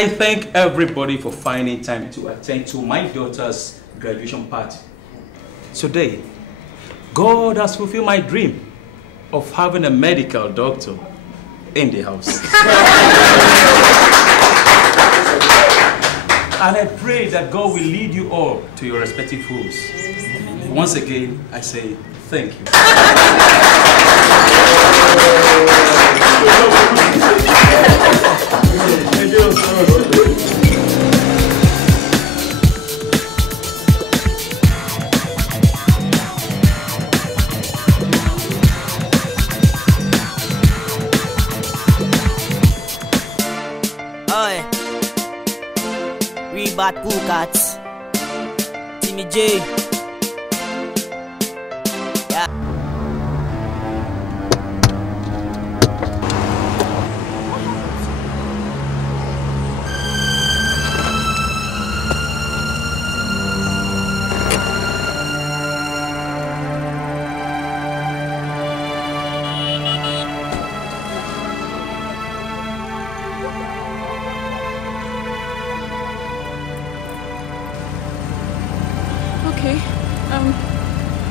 I thank everybody for finding time to attend to my daughter's graduation party. Today, God has fulfilled my dream of having a medical doctor in the house. And I pray that God will lead you all to your respective homes. Once again, I say thank you. Thank you. Bad Pool Cats, Timmy J. Yeah.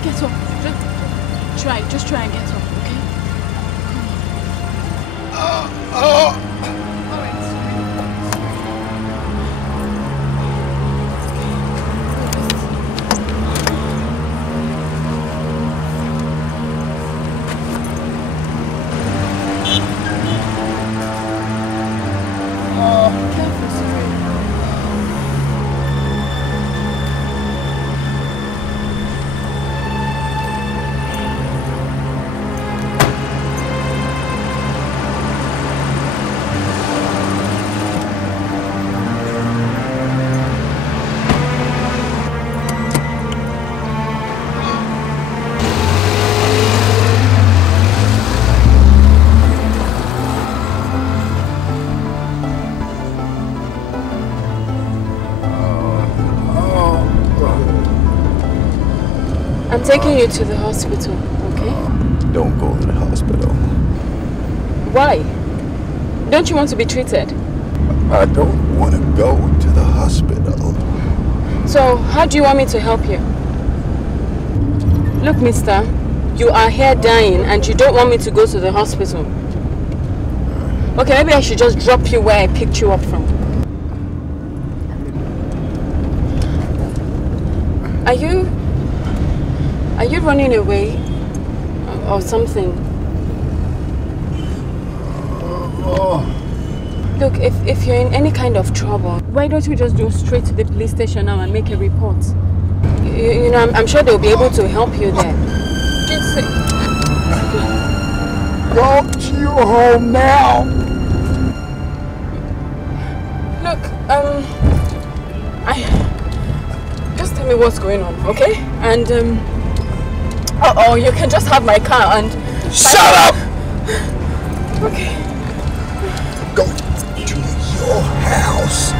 Get up. Just try and get up, okay? I'm taking you to the hospital, okay? Don't go to the hospital. Why? Don't you want to be treated? I don't want to go to the hospital. So, how do you want me to help you? Look, mister, you are here dying and you don't want me to go to the hospital. Okay, maybe I should just drop you where I picked you up from. Are you running away or something? Look, if you're in any kind of trouble, why don't you just go straight to the police station now and make a report? You know, I'm sure they'll be able to help you there. Just say... Go to your home now. Look, just tell me what's going on, okay? And, you can just have my car and... Shut up! Okay. Go to your house.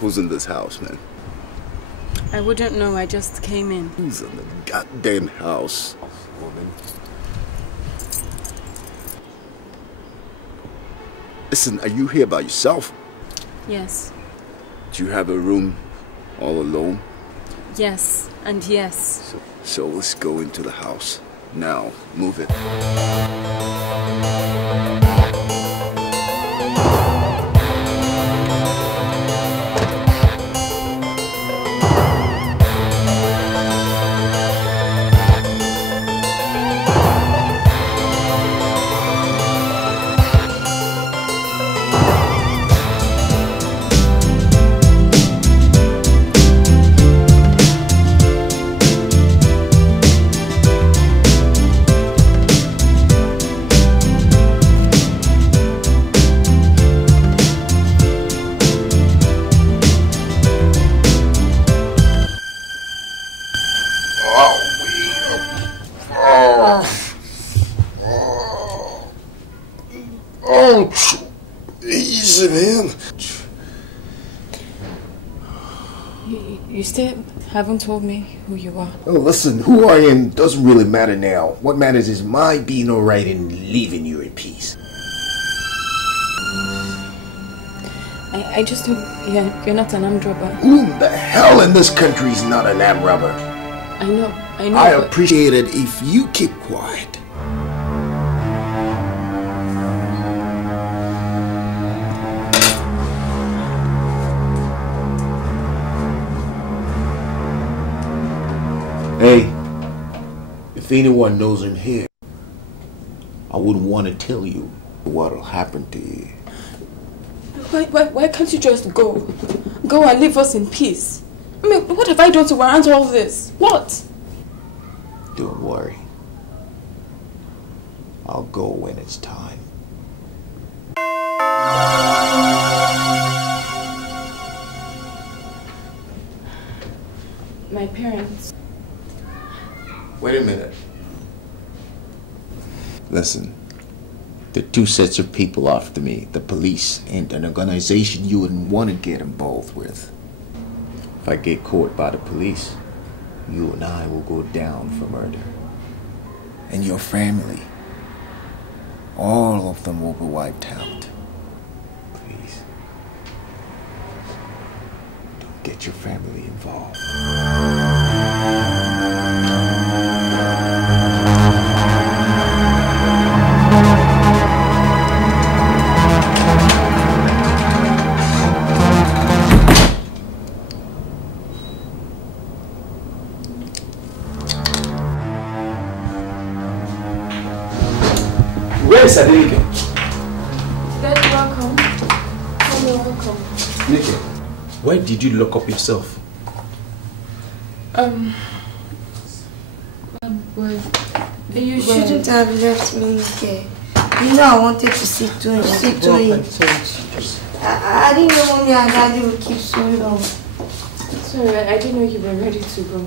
Who's in this house, man? I wouldn't know, I just came in. Who's in the goddamn house, woman? Listen, are you here by yourself? Yes. Do you have a room all alone? Yes, and yes. So let's go into the house. Now, move it. Oh, easy, man. You still haven't told me who you are. Oh, listen, who I am doesn't really matter now. What matters is my being alright and leaving you in peace. I just hope you're not an armed robber. Who the hell in this country is not an armed robber? I know. I appreciate it if you keep quiet. Hey, if anyone knows him here, I wouldn't want to tell you what'll happen to you. Why can't you just go? Go and leave us in peace. I mean, what have I done to warrant all this? What? Don't worry. I'll go when it's time. My parents. Wait a minute. Listen. There are two sets of people after me. The police and an organization you wouldn't want to get involved with. If I get caught by the police, you and I will go down for murder. And your family, all of them will be wiped out. Please, don't get your family involved. Where is Adeleke? Daddy, welcome. Mommy, welcome. Nike, why did you lock up yourself? Well, you shouldn't have left me here. You know I wanted to speak to him. I didn't know Mommy and Daddy would keep so long. Sorry, I didn't know you were ready to go.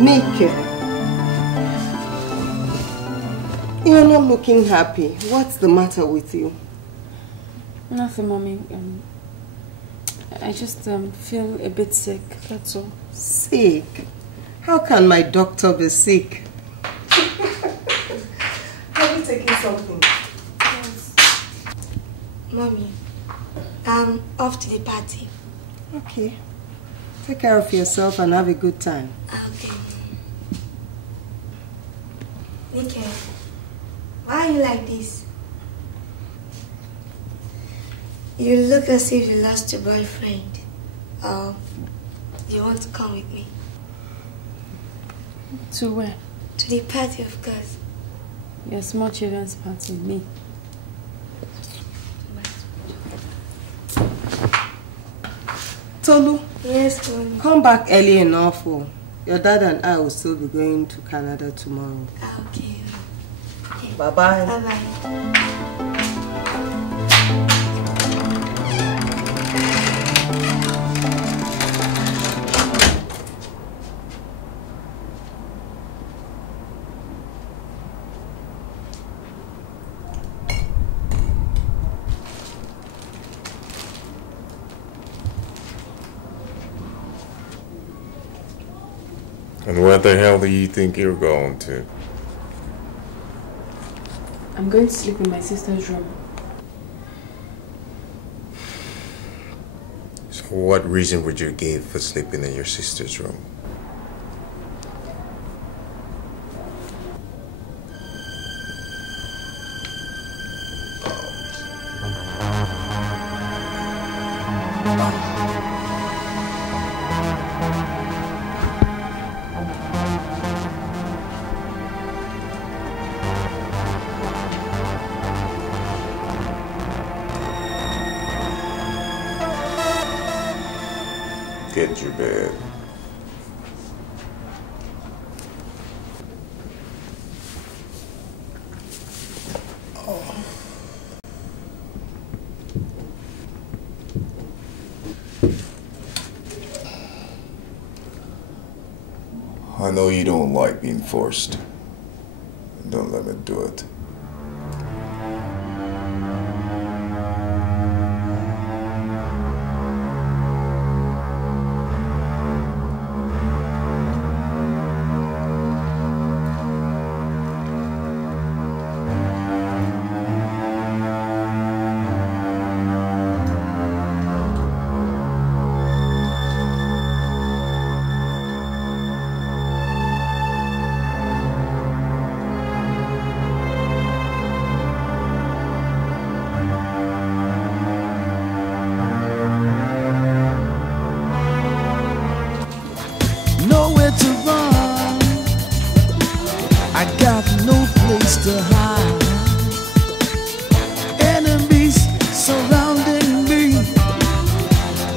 Nike, you're not looking happy. What's the matter with you? Nothing, Mommy. I just feel a bit sick, that's all. Sick? How can my doctor be sick? Have you taken something? Yes. Mommy, I'm off to the party. Okay. Take care of yourself and have a good time. Okay. Nike, why are you like this? You look as if you lost your boyfriend. You want to come with me? To where? To the party, of course. Your small children's party, me. Tolu, Yes, Mommy. come back early enough. Oh. Your dad and I will still be going to Canada tomorrow. Okay. Bye-bye. Bye-bye. And where the hell do you think you're going to? I'm going to sleep in my sister's room. So what reason would you give for sleeping in your sister's room? Get your bed. I know you don't like being forced. Don't let me do it. Nowhere to run, I got no place to hide. Enemies surrounding me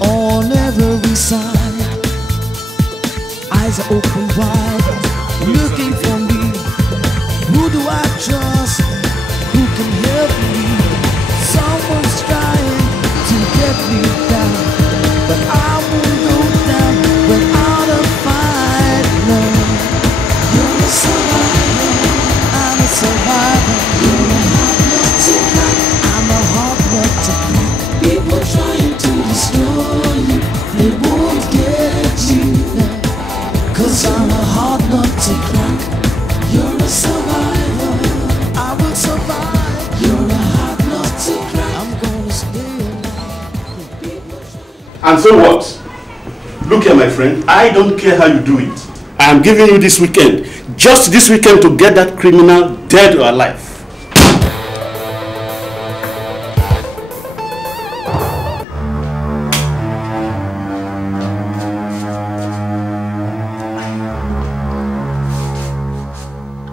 on every side. Eyes are open wide, looking for me. Who do I trust? Who can help me? Someone's trying to get me down, but I won't go down without a fight. No, you're a survivor. I'm a survivor. You're a hot nut to crack. I'm a hot nut to crack. People trying to destroy you, they won't get you now. 'Cause I'm a hot nut to crack. You're a survivor. I will survive. You're a hot nut to crack. I'm gonna stay alive. And so what? Look here, my friend, I don't care how you do it. I am giving you this weekend, just this weekend, to get that criminal dead or alive.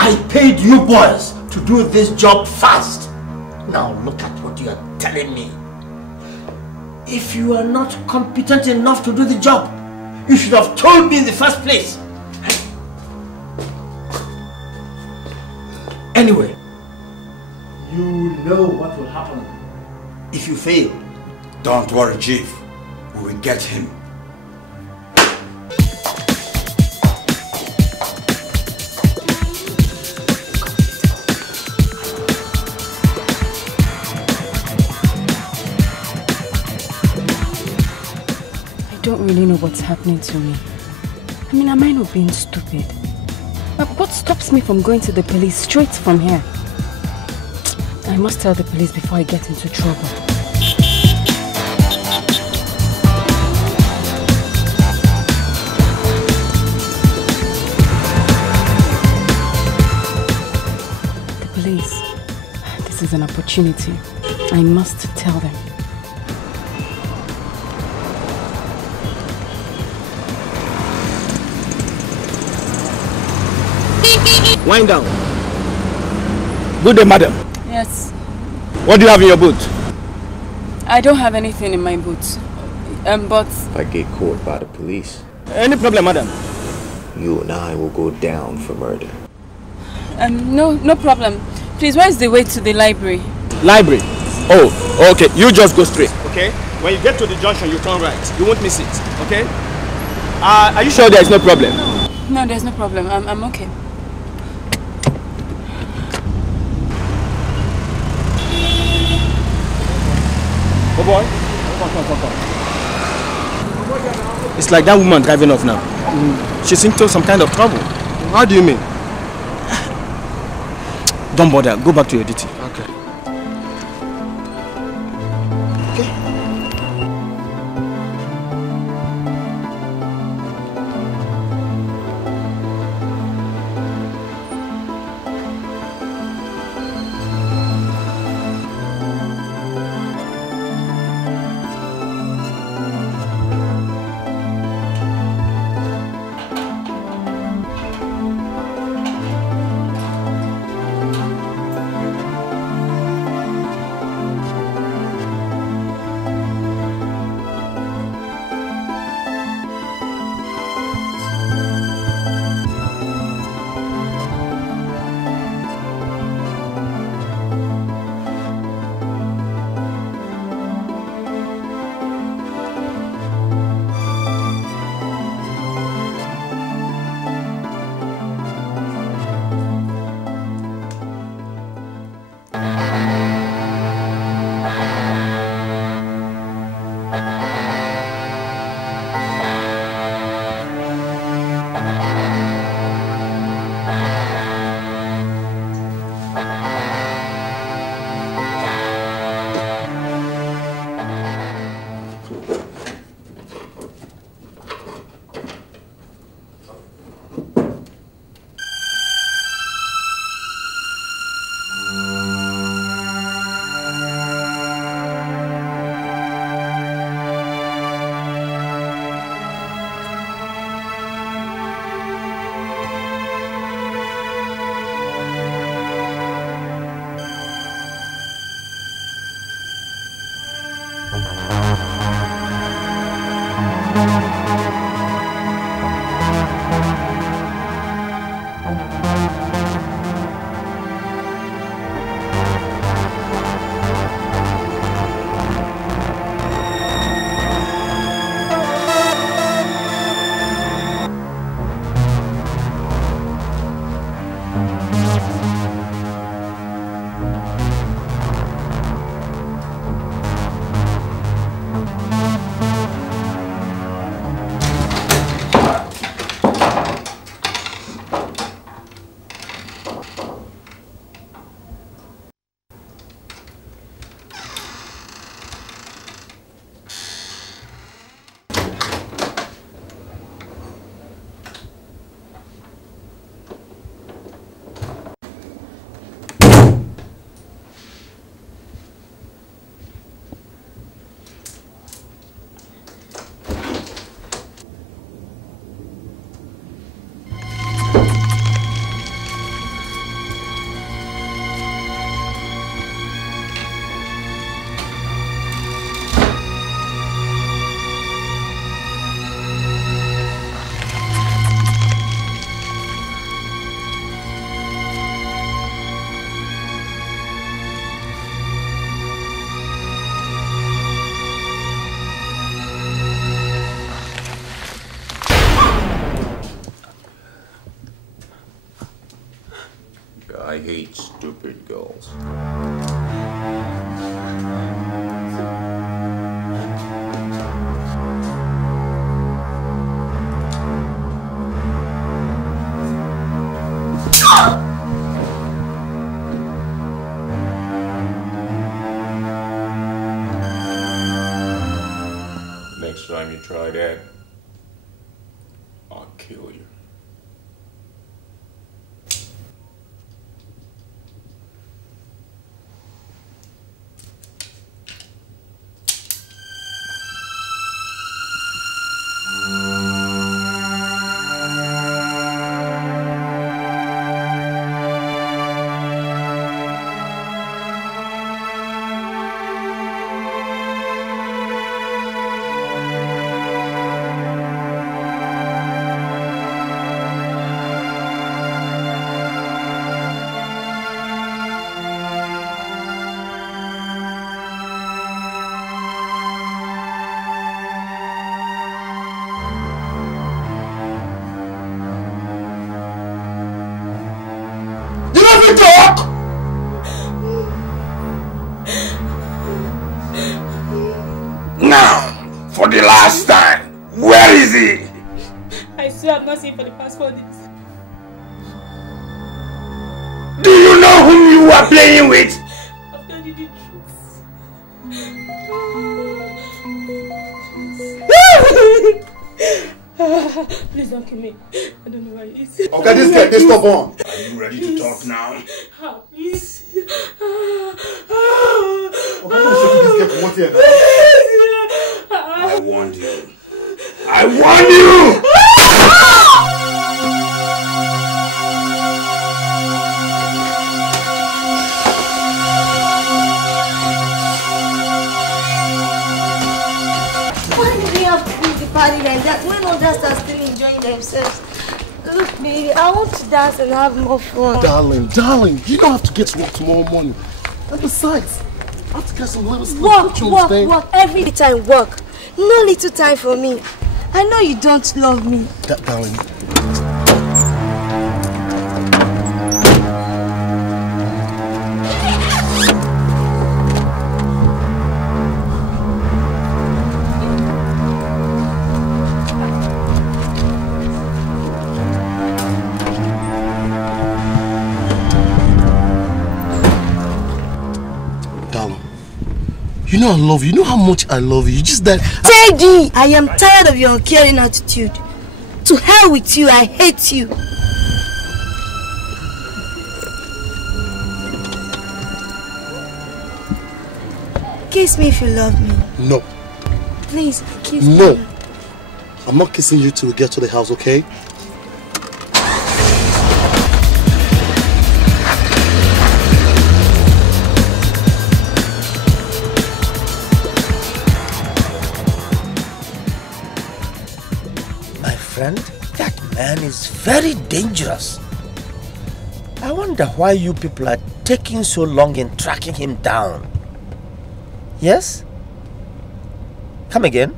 I paid you boys to do this job fast. Now look at what you are telling me. If you are not competent enough to do the job, you should have told me in the first place. Anyway, you know what will happen if you fail. Don't worry, Chief. We will get him. I don't really know what's happening to me. I mean, am I not being stupid? But what stops me from going to the police straight from here? I must tell the police before I get into trouble. is an opportunity. I must tell them. Wind down. Good day, madam. Yes. What do you have in your boot? I don't have anything in my boot. But... If I get caught by the police... Any problem, madam? You and I will go down for murder. No problem. Please, where is the way to the library? Library? Oh, okay. You just go straight, okay? When you get to the junction, you turn right. You won't miss it, okay? Are you sure there is no problem? No, there's no problem. I'm okay. Oh boy, come. It's like that woman driving off now. She's into some kind of trouble. How do you mean? Don't bother, go back to your duty. Okay. I hate stupid girls. Next time you try that, I'll kill you. doesn't talk! Now, for the last time, where is he? I swear I've not seen him for the past 4 days. Do you know whom you are playing with? I've told you the truth. Please don't kill me. I don't know why he is. Okay, this guy, this stubborn. Are you ready to talk now? Please. I warned you. I warned you! Why do we have to leave the party like that when others are still enjoying themselves? Look, baby, I want to dance and have more fun. Darling, you don't have to get to work tomorrow morning. And besides, I have to get some little sleep. Work, every time work. No little time for me. I know you don't love me. Darling. You know I love you. You know how much I love you. Just that... Teddy! I am tired of your uncaring attitude. To hell with you. I hate you. Kiss me if you love me. No. Please, kiss me. No. I'm not kissing you till we get to the house, okay? That man is very dangerous. I wonder why you people are taking so long in tracking him down. Yes? Come again?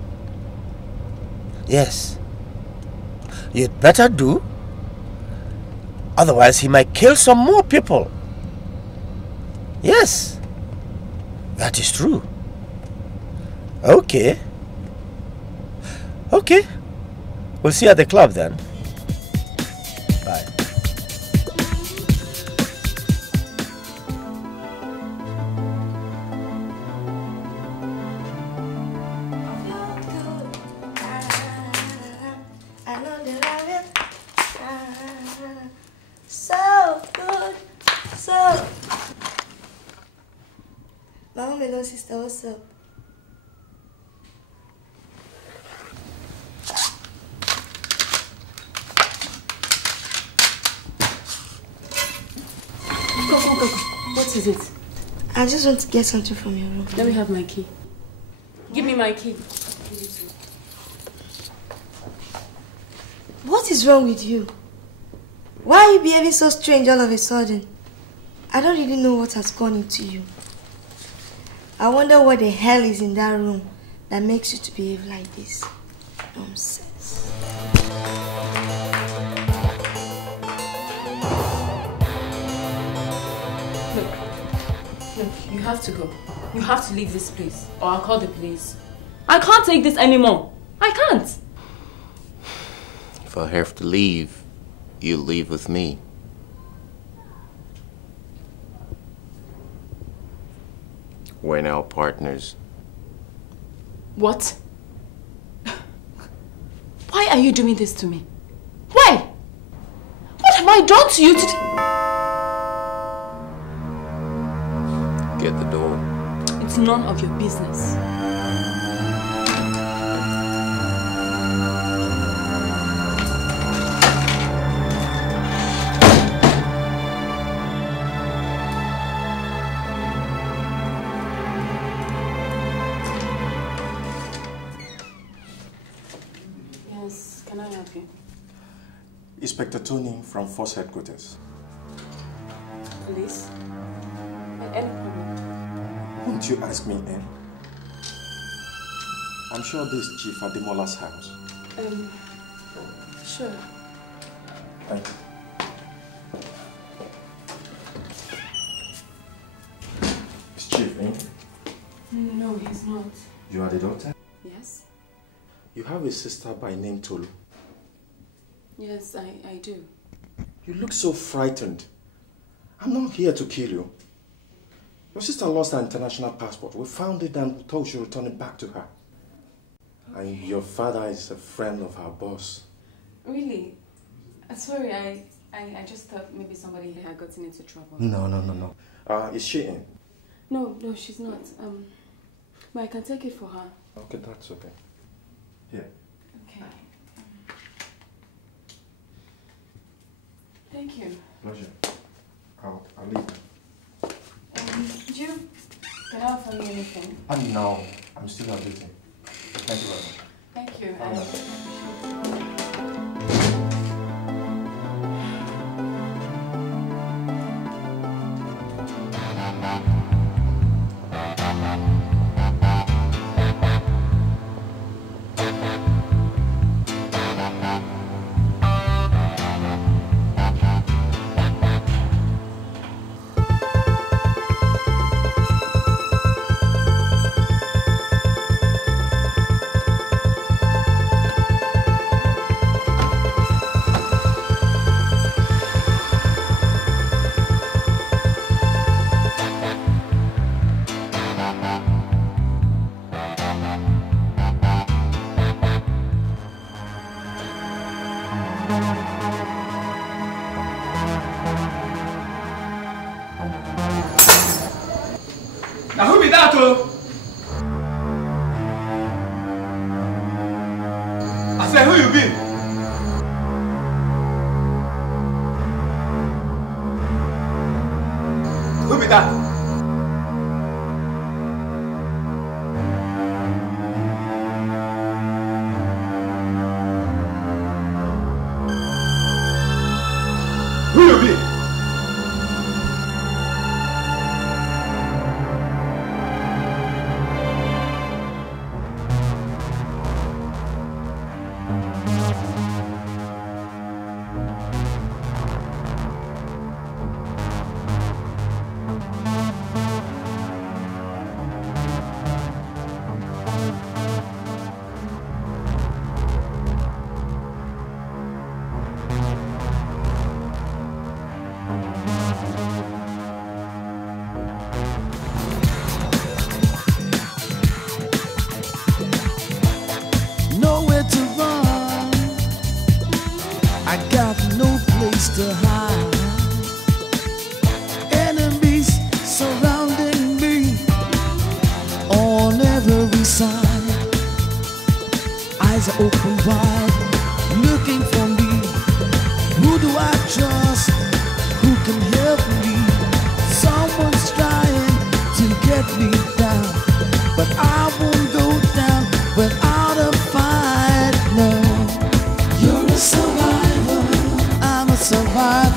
Yes. You'd better do. Otherwise he might kill some more people. Yes. That is true. Okay. Okay. We'll see you at the club then. Bye. So good. So. Mama Melon sister, what's up? Go. What is it? I just want to get something from your room. Let me have my key. Give me my key. What is wrong with you? Why are you behaving so strange all of a sudden? I don't really know what has gone into you. I wonder what the hell is in that room that makes you to behave like this. Nonsense. Look, you have to go. You have to leave this place or I'll call the police. I can't take this anymore. I can't. If I have to leave, you'll leave with me. We're now partners. What? Why are you doing this to me? Why? What have I done to you today? Get the door. It's none of your business. Yes, can I help you? Inspector Tony from Force Headquarters. Police? Any problem? Won't you ask me, eh? I'm sure this is Chief Ademola's house. Sure. Thank you. daughter? Yes? You have a sister by name Tolu. Yes, I do. You look so frightened. I'm not here to kill you. Your sister lost her international passport. We found it and we thought we should return it back to her. Okay. And your father is a friend of our boss. Really? Sorry, I just thought maybe somebody had gotten into trouble. No. Is she in? No, she's not. But I can take it for her. Okay, that's okay. Here. Okay. Thank you. Pleasure. I'll leave. Did you get out for me anything? No, I'm still updating. Thank you very much. Thank you. Now who be that, oh? I said, who you be? Who be that? Who you be? Nowhere to run, I got no place to hide. Enemies surrounding me on every side. Eyes are open wide, looking for me. Who do I trust? Who can help me? Someone's trying to get me down, but I won't go down without a fight. No, you're a survivor. I'm a survivor.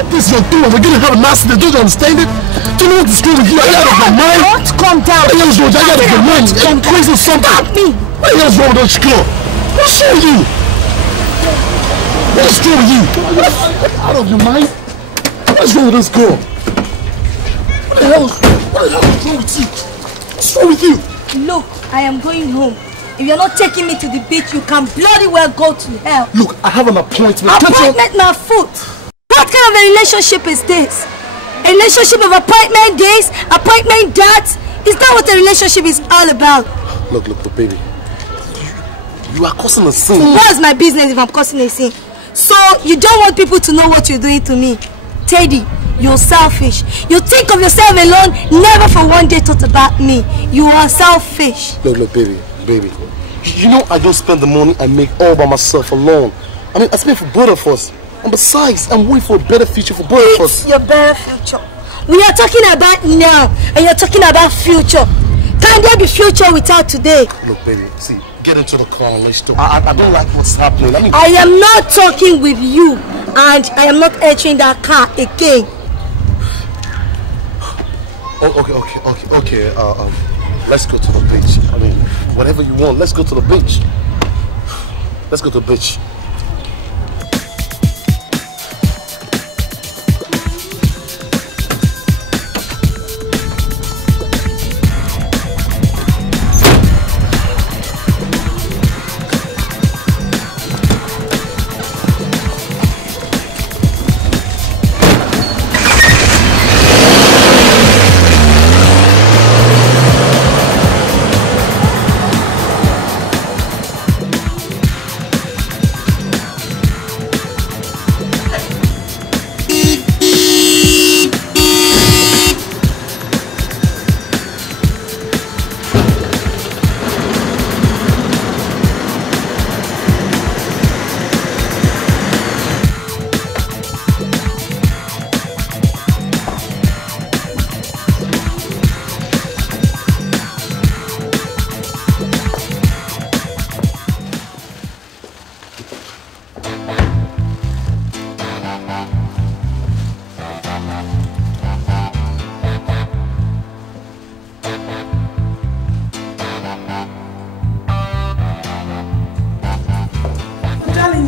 Stop this you're doing. We're gonna have an accident. Don't you understand it? Do you know what's wrong with you? Are you out of your mind? Don't calm down. What the hell's wrong with you? Are you out of your mind? Are you crazy or something? Stop me. What the hell's wrong with this girl? What's wrong with you? What's wrong with you? Out of your mind? What's wrong with this girl? What the hell is wrong with you? What's wrong with you? Look, I am going home. If you're not taking me to the beach, you can bloody well go to hell. Look, I have an appointment. Appointment my foot. What kind of a relationship is this? A relationship of appointment days, appointment dates? Is that what a relationship is all about? Look, baby. You are causing a sin. What's my business if I'm causing a sin? So, you don't want people to know what you're doing to me. Teddy, you're selfish. You think of yourself alone, never for one day thought about me. You are selfish. Look, baby. You know I don't spend the money I make all by myself alone. I mean, I spend for both of us. And besides, I'm waiting for a better future for both of us. Your better future. We are talking about now, and you're talking about future. Can there be future without today? Look, baby, see, get into the car and let's talk. I don't like what's happening. I am not talking with you, and I am not entering that car again. Okay. Let's go to the beach. I mean, whatever you want, let's go to the beach. Let's go to the beach.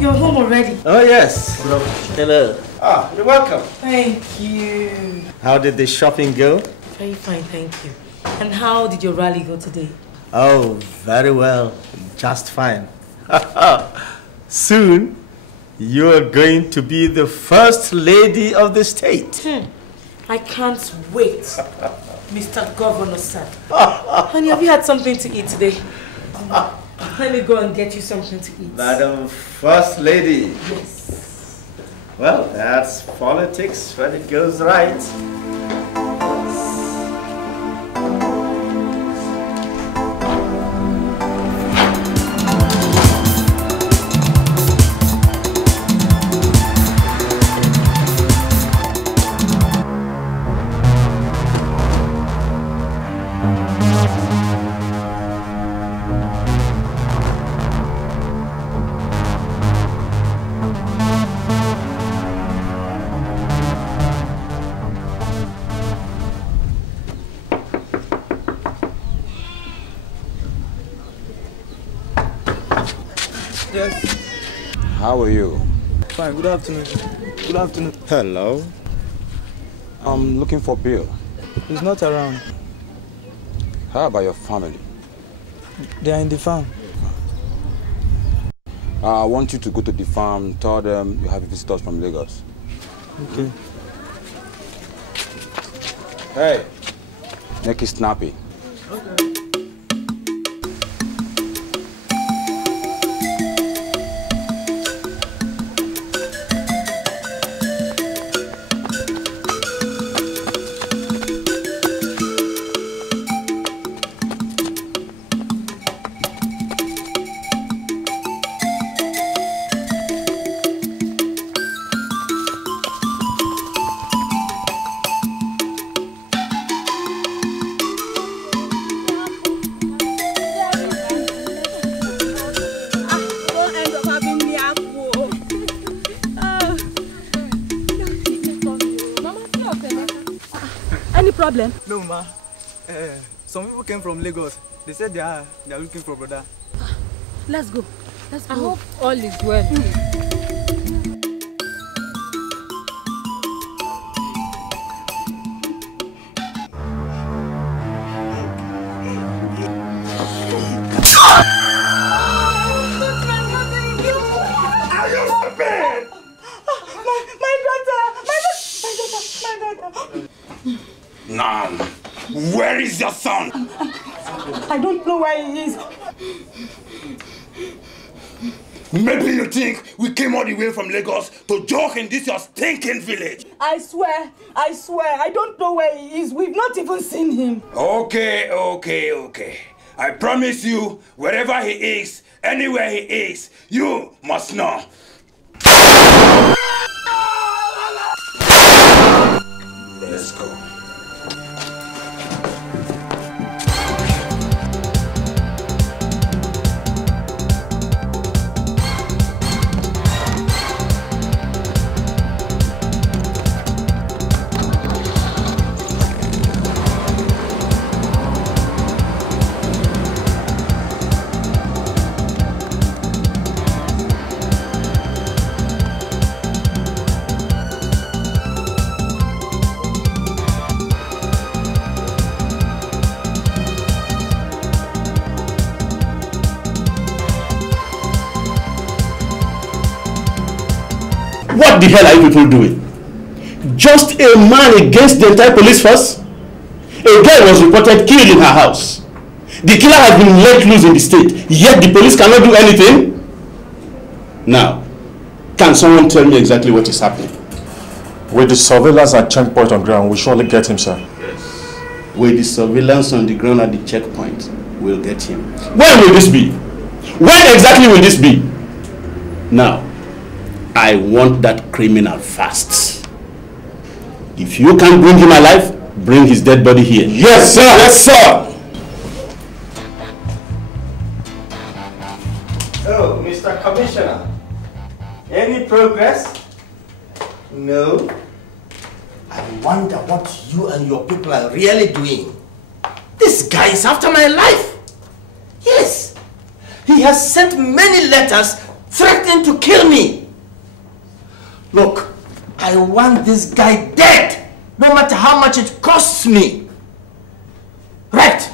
You're home already. Oh, yes. Hello. Ah, you're welcome. Thank you. How did the shopping go? Very fine, thank you. And how did your rally go today? Oh, very well. Just fine. Soon, you're going to be the first lady of the state. I can't wait, Mr. Governor, sir. Honey, have you had something to eat today? Let me go and get you something to eat. Madam First Lady. Yes. Well, that's politics when it goes right. Yes. How are you? Fine. Good afternoon. Good afternoon. Hello. I'm looking for Bill. He's not around. How about your family? They are in the farm. I want you to go to the farm, tell them you have visitors from Lagos. Okay. Hey, make it snappy. Okay. problem? No, ma. Some people came from Lagos. They said they are looking for brother. Let's go. Let's go. I hope all is well. Now, where is your son? I don't know where he is. Maybe you think we came all the way from Lagos to joke in this your stinking village. I swear, I don't know where he is. We've not even seen him. Okay. I promise you, wherever he is, anywhere he is, you must know. Let's go. What the hell are you people doing? Just a man against the entire police force? A girl was reported killed in her house. The killer has been let loose in the state, yet the police cannot do anything? Now, can someone tell me exactly what is happening? With the surveillance at checkpoint on ground, we'll surely get him, sir. Yes. With the surveillance on the ground at the checkpoint, we'll get him. When will this be? When exactly will this be? Now, I want that criminal fast. If you can't bring him alive, bring his dead body here. Yes, sir! Yes, sir! Oh, Mr. Commissioner. Any progress? No. I wonder what you and your people are really doing. This guy is after my life. Yes. He has sent many letters threatening to kill me. Look, I want this guy dead, no matter how much it costs me. Right.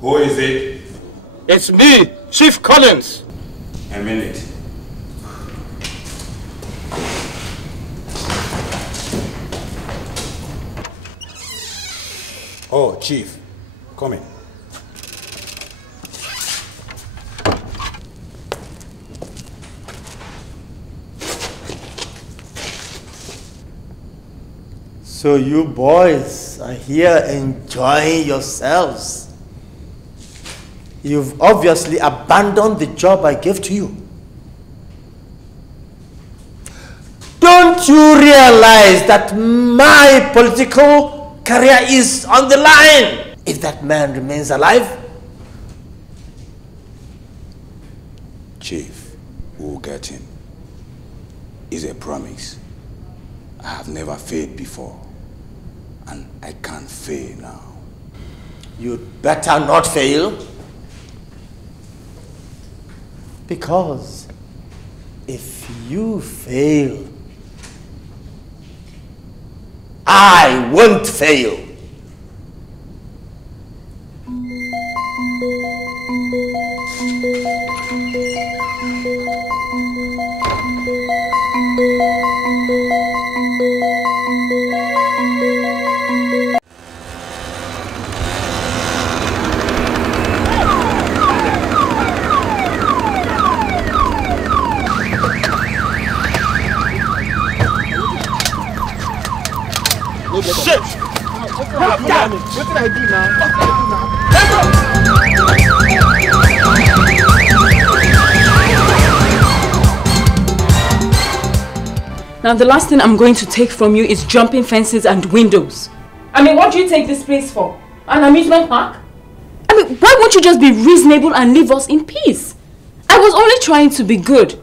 Who is it? It's me, Chief Collins. A minute. Oh, Chief, come in. So you boys are here enjoying yourselves. You've obviously abandoned the job I gave to you. Don't you realize that my political career is on the line if that man remains alive? Chief, we'll get him. It's a promise. I have never failed before, and I can't fail now. You'd better not fail, because If you fail, I won't fail. Shit! What did I do now? Now the last thing I'm going to take from you is jumping fences and windows. I mean, what do you take this place for? An amusement park? I mean, why won't you just be reasonable and leave us in peace? I was only trying to be good.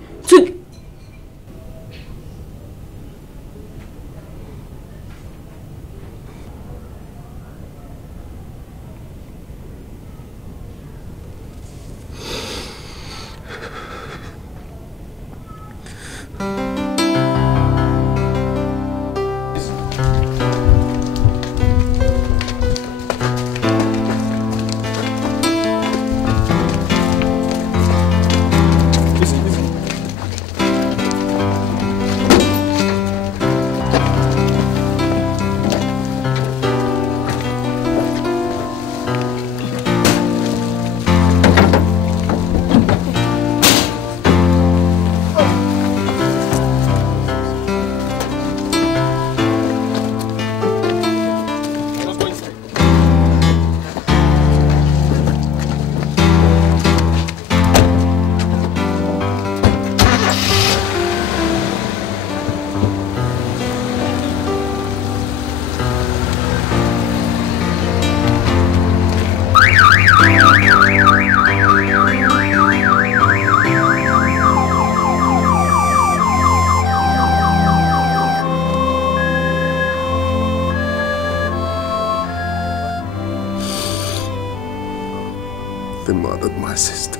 They murdered my sister.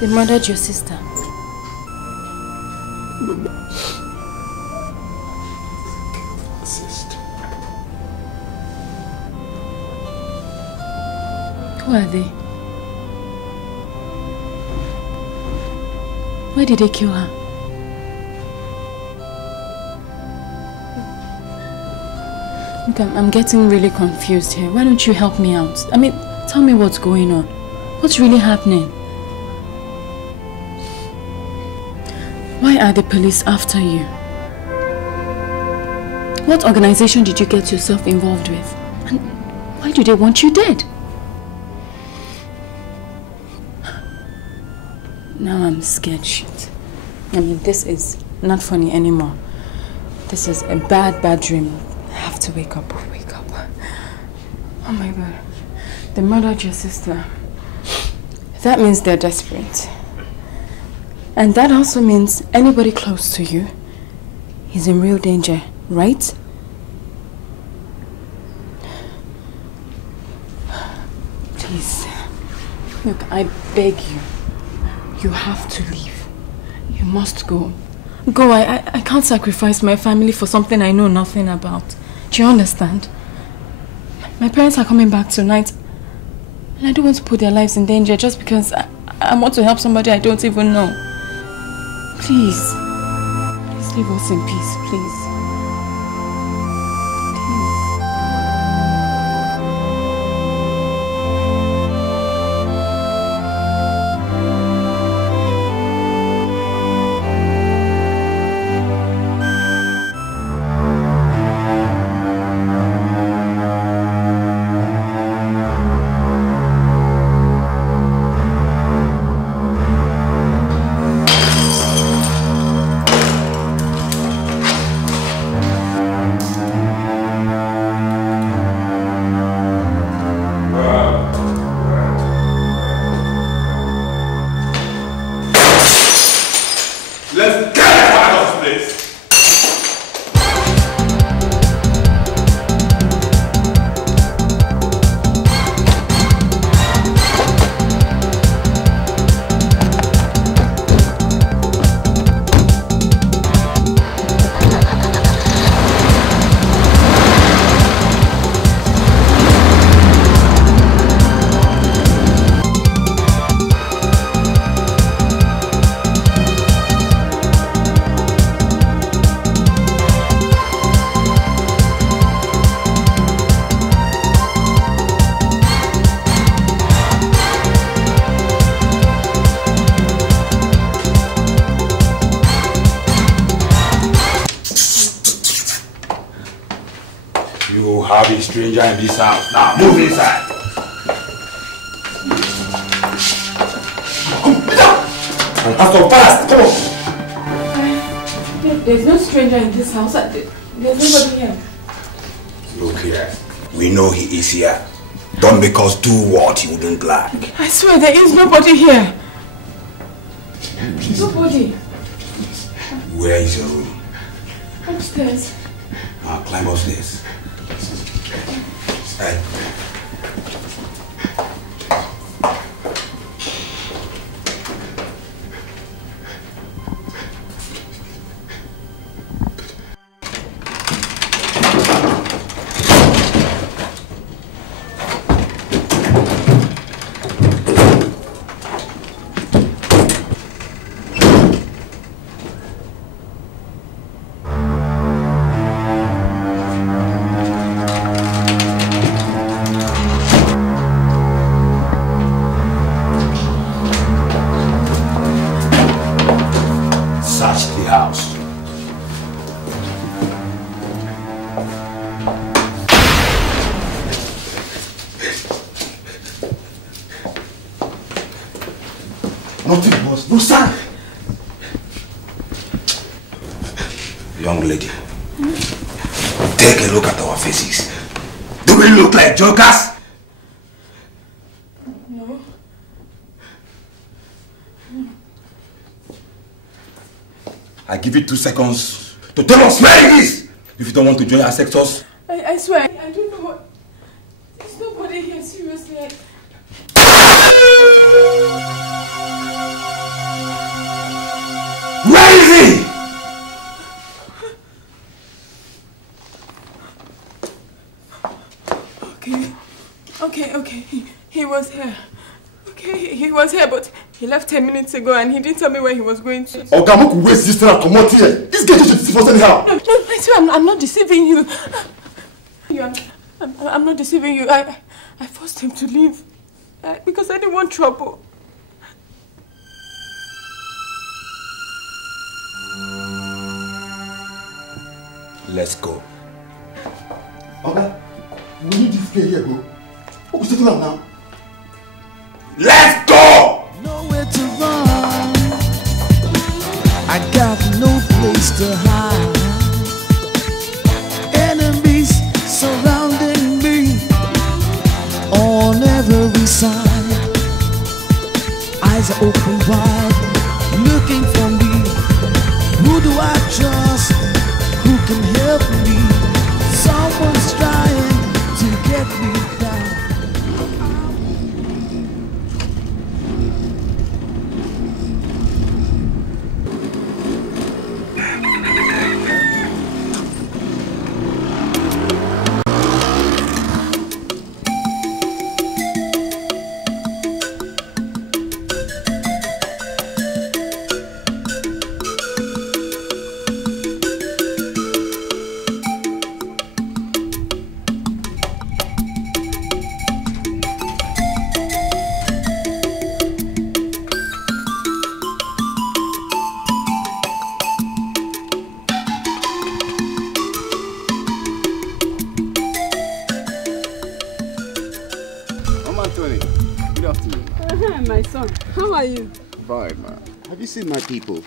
They murdered your sister. Who are they? Why did they kill her? Look, I'm getting really confused here. Why don't you help me out? I mean, tell me what's going on. What's really happening? Why are the police after you? What organization did you get yourself involved with? And why do they want you dead? Now I'm scared shit. I mean, this is not funny anymore. This is a bad dream. I have to wake up. Oh my God. They murdered your sister. That means they're desperate. And that also means anybody close to you is in real danger, right? Please. Look, I beg you. You have to leave. You must go. Go. I can't sacrifice my family for something I know nothing about. Do you understand? My parents are coming back tonight. And I don't want to put their lives in danger just because I want to help somebody I don't even know. Please. Please leave us in peace, please. have a stranger in this house. Now move inside. And after fast, come on. There's no stranger in this house. There's nobody here. Look here. We know he is here. Don't make us do what he wouldn't like. I swear there is nobody here. Nobody. Where is your room? Upstairs. Now climb upstairs. Hey. Nothing was, no sign. Young lady, take a look at our faces. Do we look like jokers? No. I give you 2 seconds to tell us where it is. If you don't want to join our sectors. I swear, I don't know what. There's nobody here, seriously. Where is he? Okay. He was here. Okay, he was here, but he left 10 minutes ago and he didn't tell me where he was going to. Oh, God, I'm waste this time. Come out here. This guy just deceive us anyhow. No, I swear I'm not deceiving you. I'm not deceiving you. I forced him to leave because I didn't want trouble. Let's go. Okay. We need this guy here, go. What we settle now? Let's go! Nowhere to run. I got no place to hide. Enemies surrounding me on every side. Eyes are open wide, looking for me. Who do I trust? Who can help me? Someone's trying to get me down. My son, how are you? Fine, ma. Have you seen my people?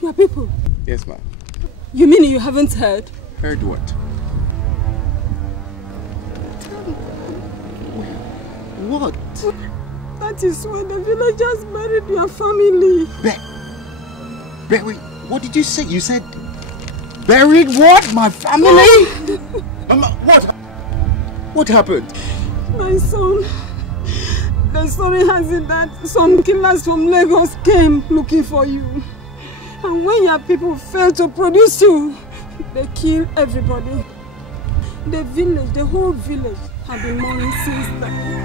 Your people? Yes, ma. You mean you haven't heard? Heard what? What? That is when the villagers buried your family. Wait, what did you say? You said buried what? My family? Mama, what? What happened? My son, the story has it that some killers from Lagos came looking for you. And when your people failed to produce you, they killed everybody. The village, the whole village, have been mourning since then.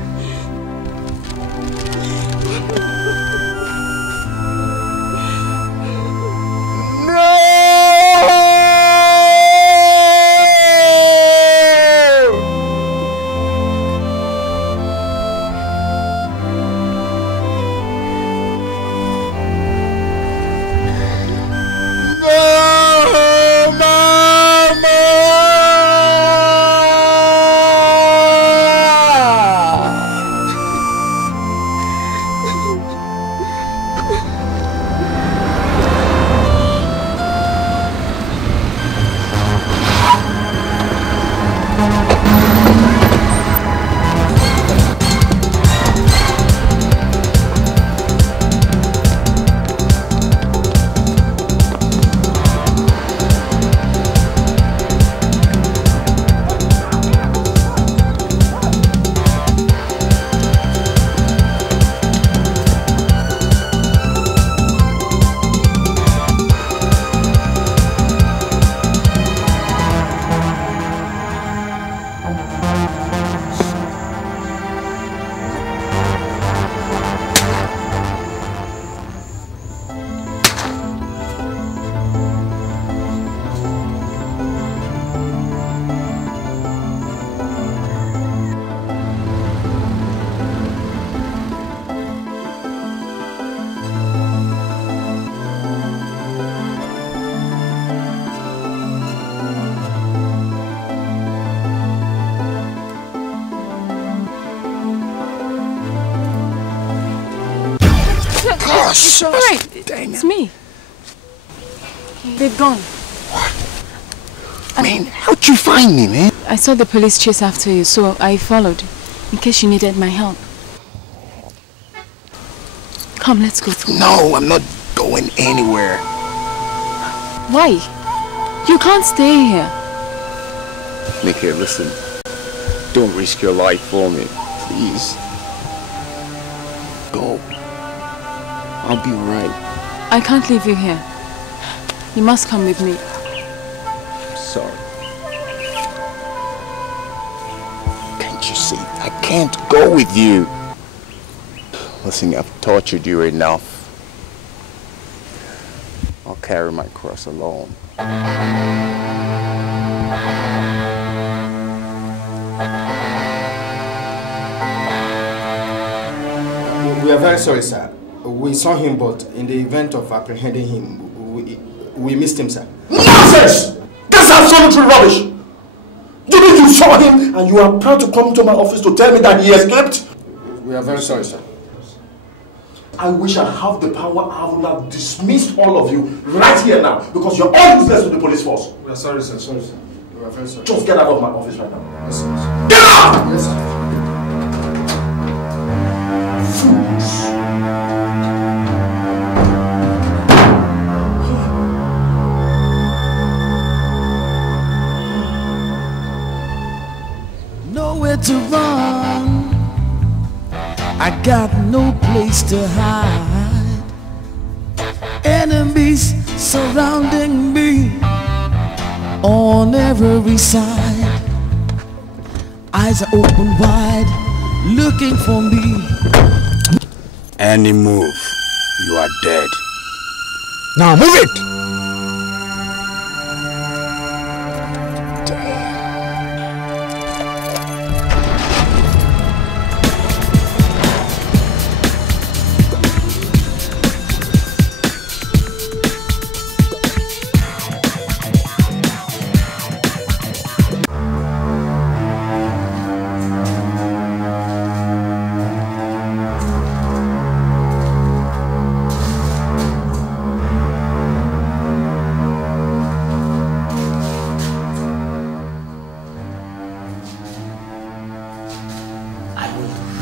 It's alright. It's me. They've gone. What? Man, how'd you find me, man? I saw the police chase after you, so I followed in case you needed my help. Come, let's go through. No, I'm not going anywhere. Why? You can't stay here. Nikki, listen. Don't risk your life for me, please. Go. I'll be alright. I can't leave you here. You must come with me. Sorry. Can't you see? I can't go with you. Listen, I've tortured you enough. I'll carry my cross alone. We are very sorry, sir. We saw him, but in the event of apprehending him, we missed him, sir. Nonsense! That's absolutely rubbish! You mean you saw him and you are proud to come to my office to tell me that he escaped? We are very sorry, sir. I wish I have the power. I would have dismissed all of you right here now because you're all useless to the police force. We are sorry, sir. Sorry, sir. We are very sorry. Just get out of my office right now. Yes, sir. Get out! Yes, sir. Fools. Nowhere to run, I got no place to hide. Enemies surrounding me on every side. Eyes are open wide, looking for me. Any move, you are dead. Now move it!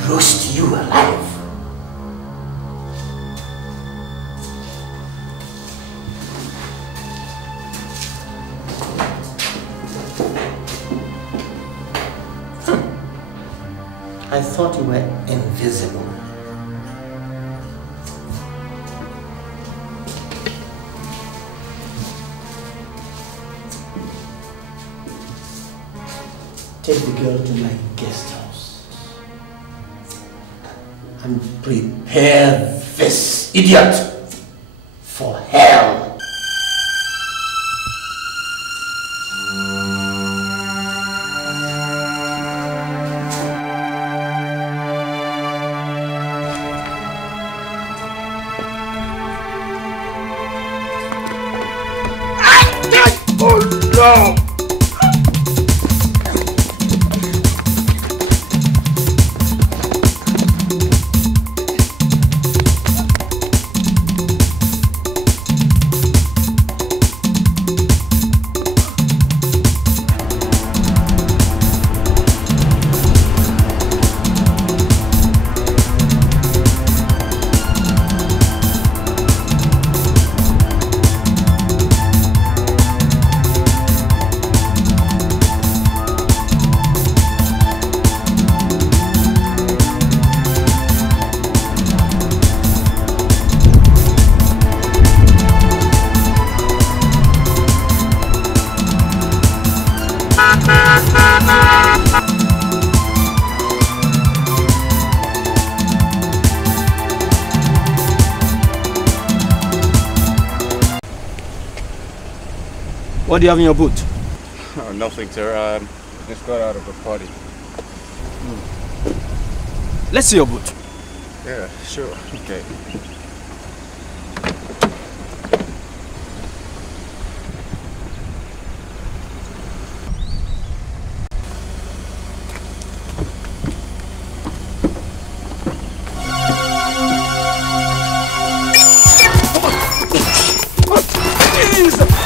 Roast you alive. I thought you were invisible. Take the girl to my guest house and prepare this idiot for hell. Oh no! What do you have in your boot? Oh, nothing, sir. Just got out of a party. Let's see your boot. Yeah, sure. Okay. please!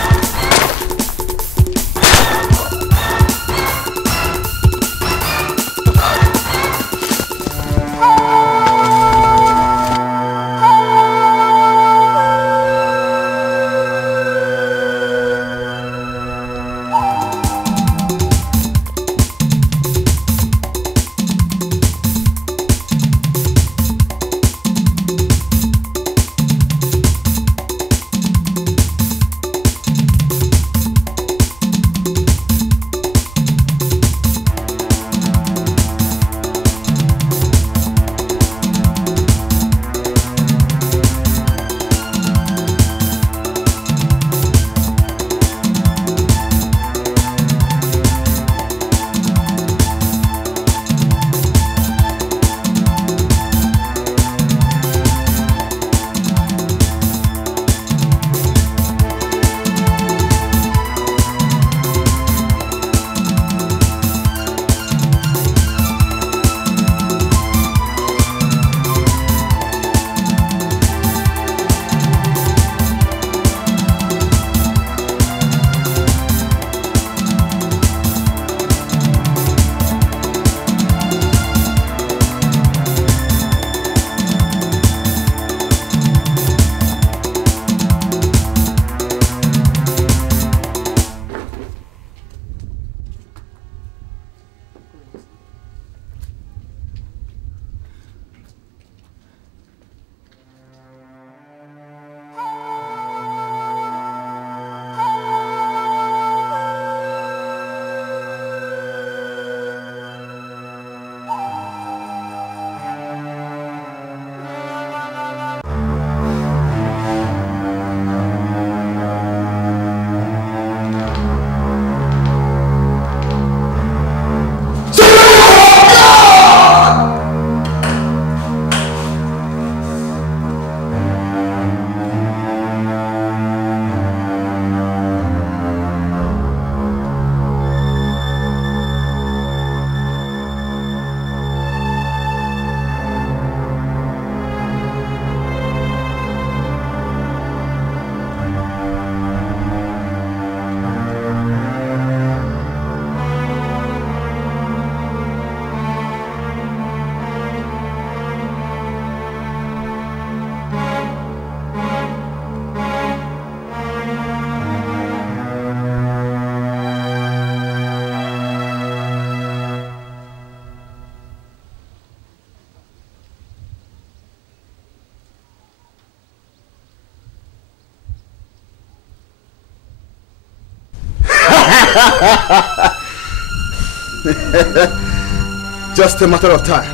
Just a matter of time.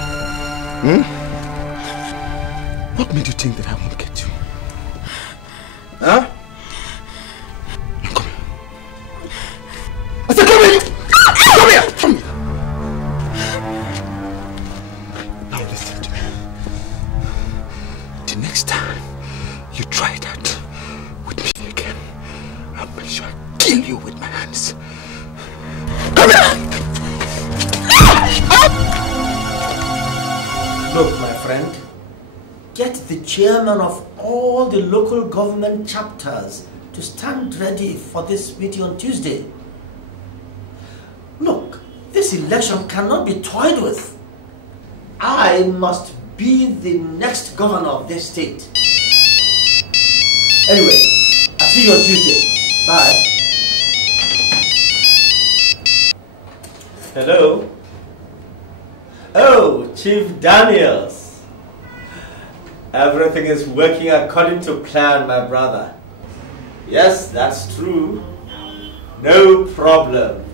What made you think that I won't get you? Huh? Now come here. I said come here! Come here! Come here! Now listen to me. The next time you try that with me again, I'll make sure I kill you with my hands. Come here! Look, my friend, get the chairman of all the local government chapters to stand ready for this meeting on Tuesday. Look, this election cannot be toyed with. I must be the next governor of this state. Anyway, I'll see you on Tuesday. Bye. Hello? Oh, Chief Daniels. Everything is working according to plan, my brother. Yes, that's true. No problem.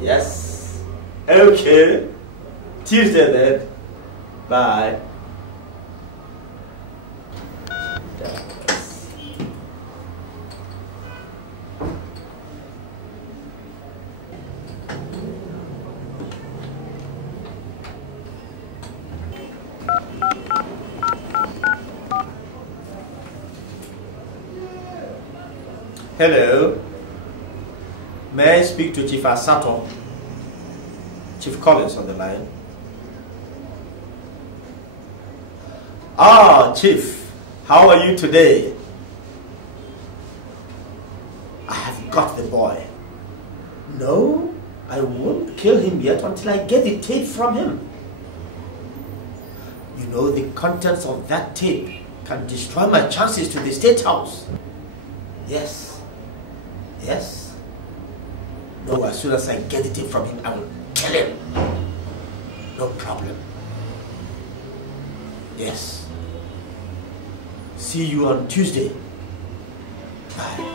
Yes. Okay. Tuesday then. Bye. Hello. May I speak to Chief Asato? Chief Collins on the line. Ah, Chief. How are you today? I won't kill him yet until I get the tape from him. You know, the contents of that tape can destroy my chances to the State House. Yes. Yes. No, as soon as I get the tape from him, I will kill him. No problem. Yes. See you on Tuesday. Bye.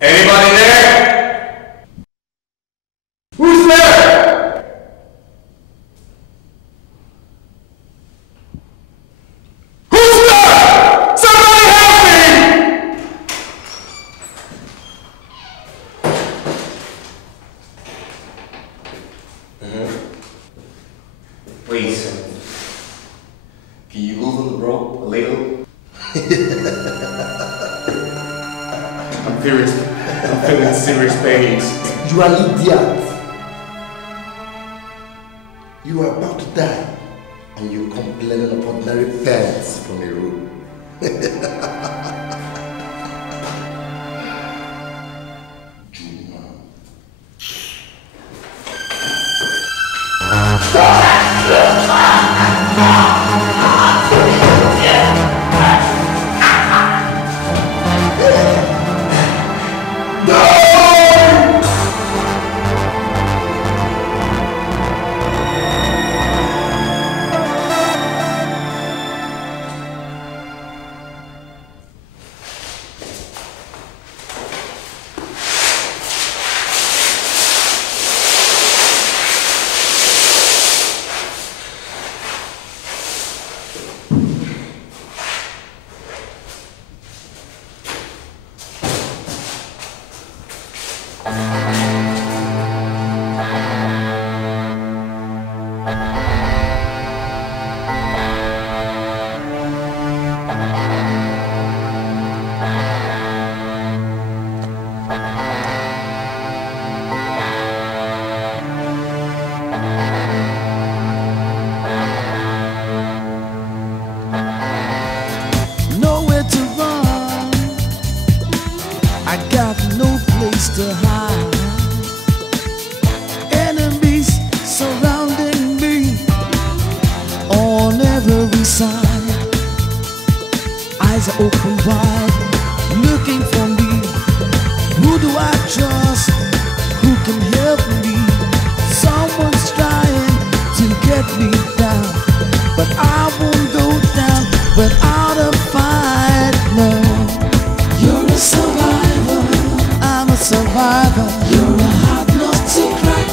Anybody there? Who's there? Who's there? Somebody help me! Please, can you move the rope a little? I'm feeling serious pains. You are an idiot. You are about to die, and you complain of ordinary parents from a room. Nowhere to run, I got no place to hide. Enemies surrounding me on every side. Eyes are open wide, looking for me. Who do I trust? Who can help me? Someone's trying to get me down, but I won't go down without a fight. No, you're a survivor. I'm a survivor. You're a hard nut to crack.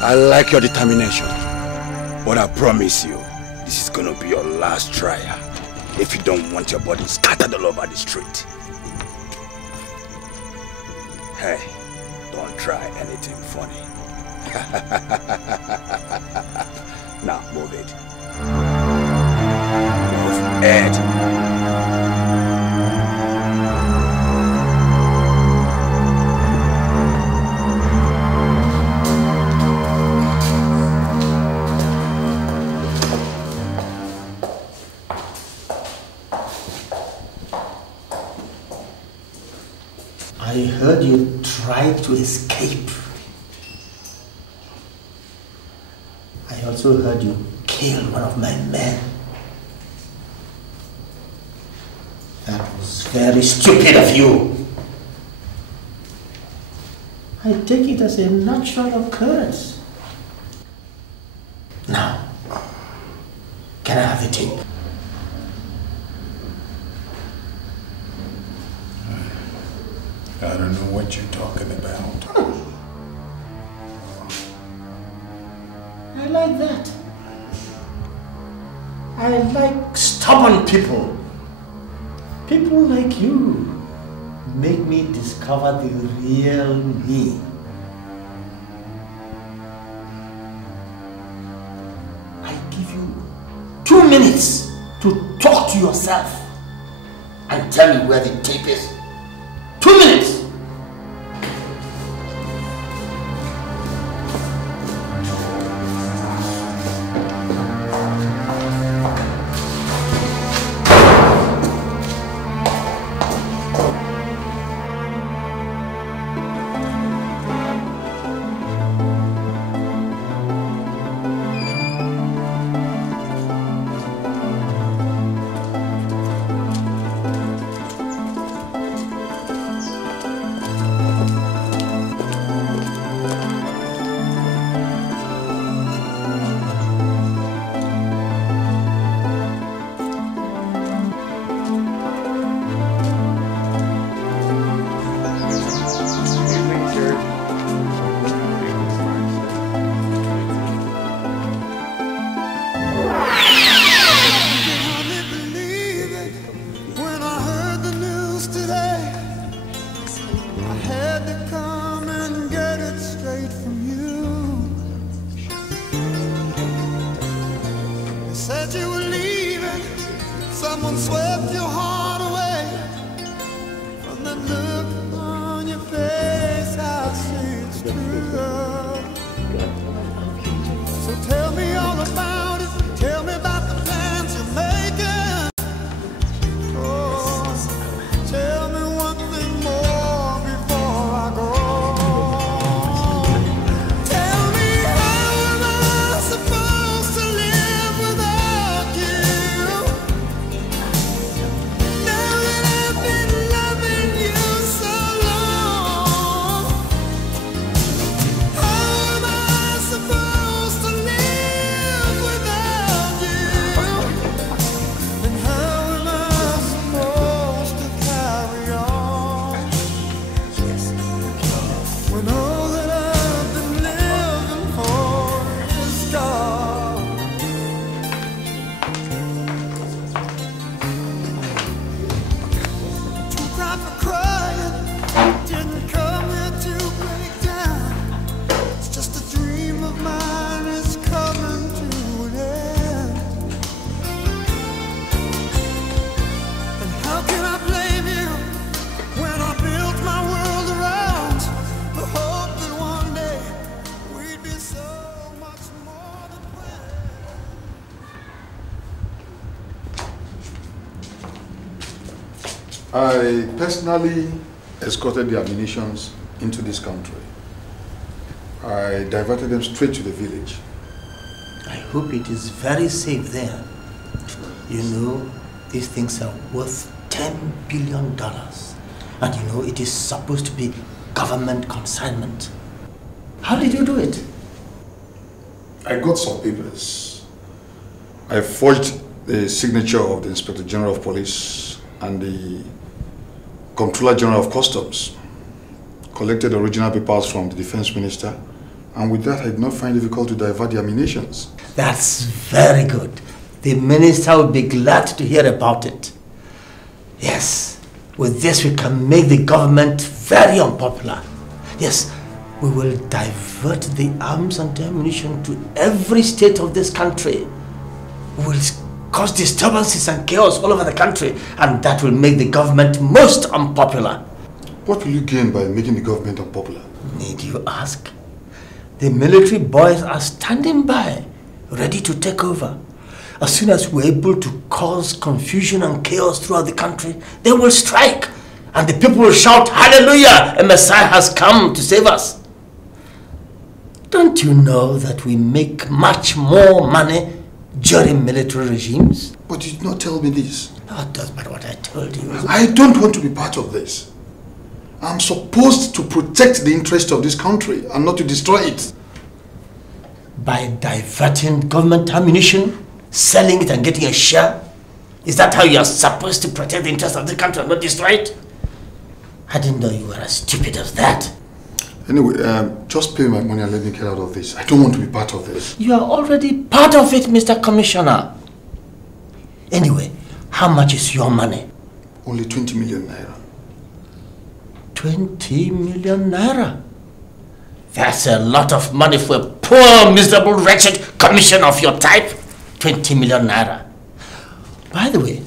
I like your determination. But I promise you, this is gonna be your last trial. If you don't want your body scattered all over the street. Hey, don't try anything funny. Now, move it. Move it. I heard you try to escape. I also heard you kill one of my men. That was very stupid of you. I take it as a natural occurrence. Now, can I have the tape? I don't know what you're talking about. I like that. I like stubborn people. People like you make me discover the real me. I give you 2 minutes to talk to yourself and tell me where the tape is. 2 minutes! I personally escorted the ammunitions into this country. I diverted them straight to the village. I hope it is very safe there. You know, these things are worth $10 billion. And you know, it is supposed to be government consignment. How did you do it? I got some papers. I forged the signature of the Inspector General of Police and the Comptroller General of Customs, collected original papers from the Defense Minister And with that, I did not find it difficult to divert the ammunitions. That's very good. The minister will be glad to hear about it. Yes, with this we can make the government very unpopular. Yes, we will divert the arms and ammunition to every state of this country. We will cause disturbances and chaos all over the country, and that will make the government most unpopular. What will you gain by making the government unpopular? Need you ask? The military boys are standing by, ready to take over. As soon as we're able to cause confusion and chaos throughout the country, they will strike, and the people will shout, "Hallelujah! A Messiah has come to save us." Don't you know that we make much more money during military regimes? But you did not tell me this. No, it doesn't matter what I told you. I don't want to be part of this. I'm supposed to protect the interest of this country and not to destroy it. By diverting government ammunition, selling it and getting a share? Is that how you are supposed to protect the interest of the country and not destroy it? I didn't know you were as stupid as that. Anyway, just pay my money and let me get out of this. I don't want to be part of this. You are already part of it, Mr. Commissioner. Anyway, how much is your money? Only 20 million naira. 20 million naira? That's a lot of money for a poor, miserable, wretched commissioner of your type. 20 million naira. By the way,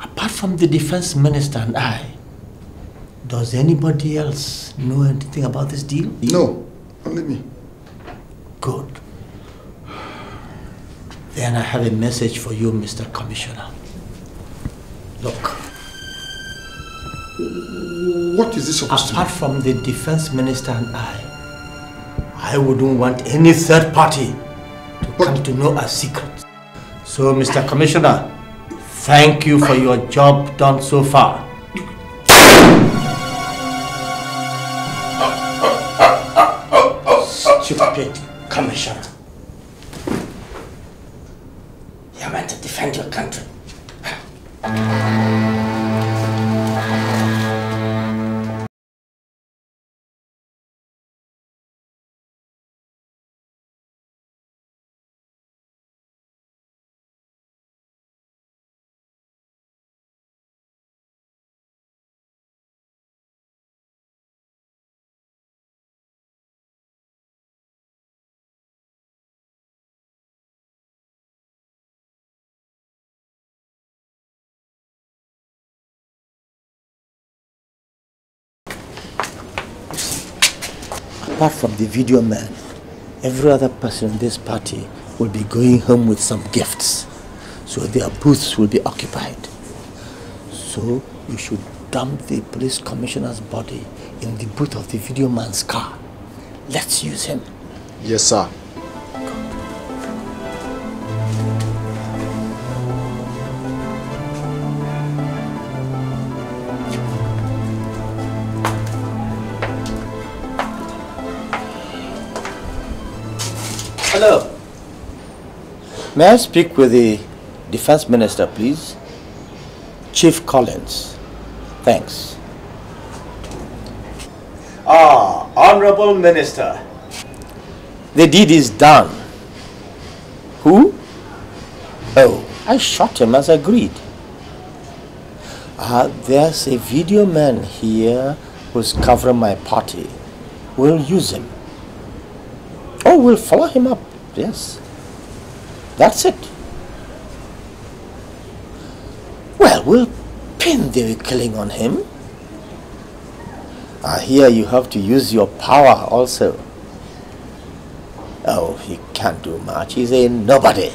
apart from the defense minister and I, does anybody else know anything about this deal? No, only me. Good. Then I have a message for you, Mr. Commissioner. Look. What is this supposed to be? Apart from the defense minister and I wouldn't want any third party to come to know our secret. So, Mr. Commissioner, thank you for your job done so far. Stupid Commissioner. You're meant to defend your country. Apart from the video man, every other person in this party will be going home with some gifts. So their booths will be occupied. So you should dump the police commissioner's body in the booth of the video man's car. Let's use him. Yes, sir. Hello. May I speak with the defense minister, please? Chief Collins. Thanks. Honorable Minister. The deed is done. Who? Oh, I shot him as agreed. There's a video man here who's covering my party. We'll use him. Oh, we'll follow him up. Yes. That's it. Well, we'll pin the killing on him. Here you have to use your power also. Oh, he can't do much. He's a nobody.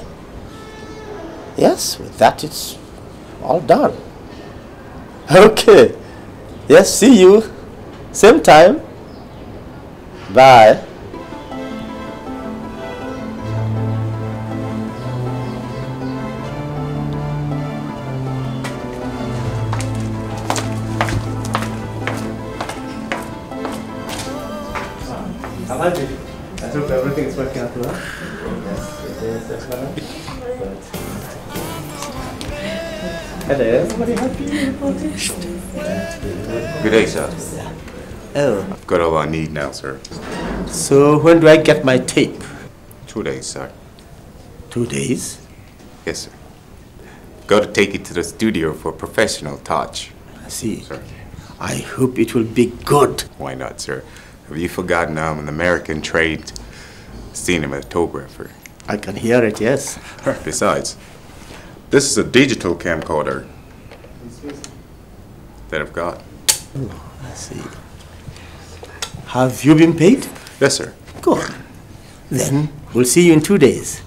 Yes, with that it's all done. Okay. Yes, see you. Same time. Bye. I hope everything is working out well. Yes, it is. That's right. Hello, everybody happy? Good day, sir. Oh. I've got all I need now, sir. So when do I get my tape? 2 days, sir. 2 days? Yes, sir. Got to take it to the studio for professional touch. I see. Sir. I hope it will be good. Why not, sir? Have you forgotten I'm an American trained cinematographer? I can hear it, yes. Besides, this is a digital camcorder that I've got. Oh, I see. Have you been paid? Yes, sir. Good. Then we'll see you in 2 days.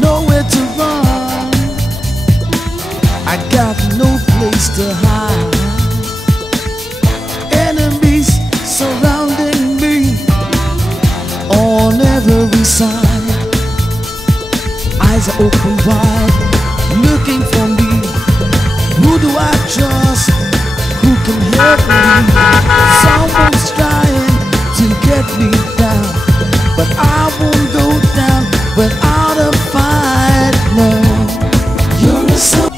Nowhere to run, I got no place to hide. Enemies surrounding me on every side. Eyes are open wide, looking for me. Who do I trust? Who can help me? Someone's trying to get me down, but I won't go down without a fight. No, you're a soul.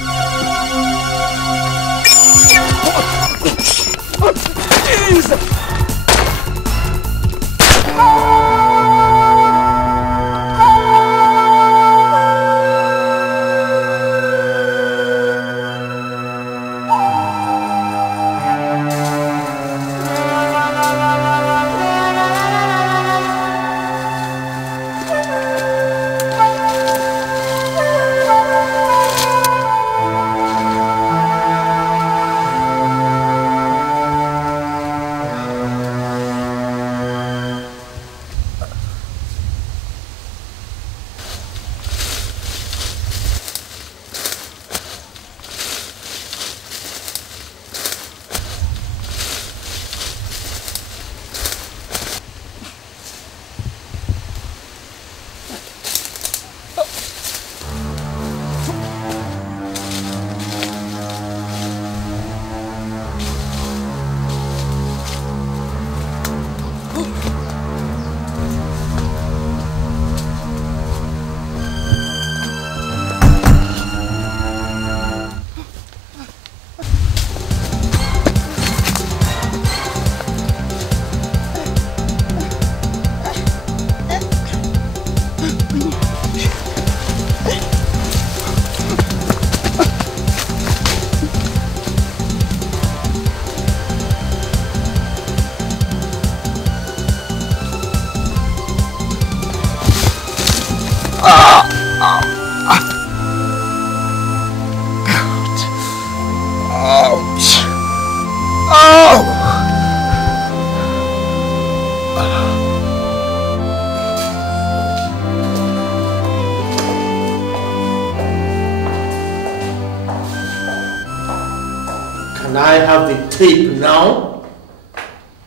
Can I have the tape now?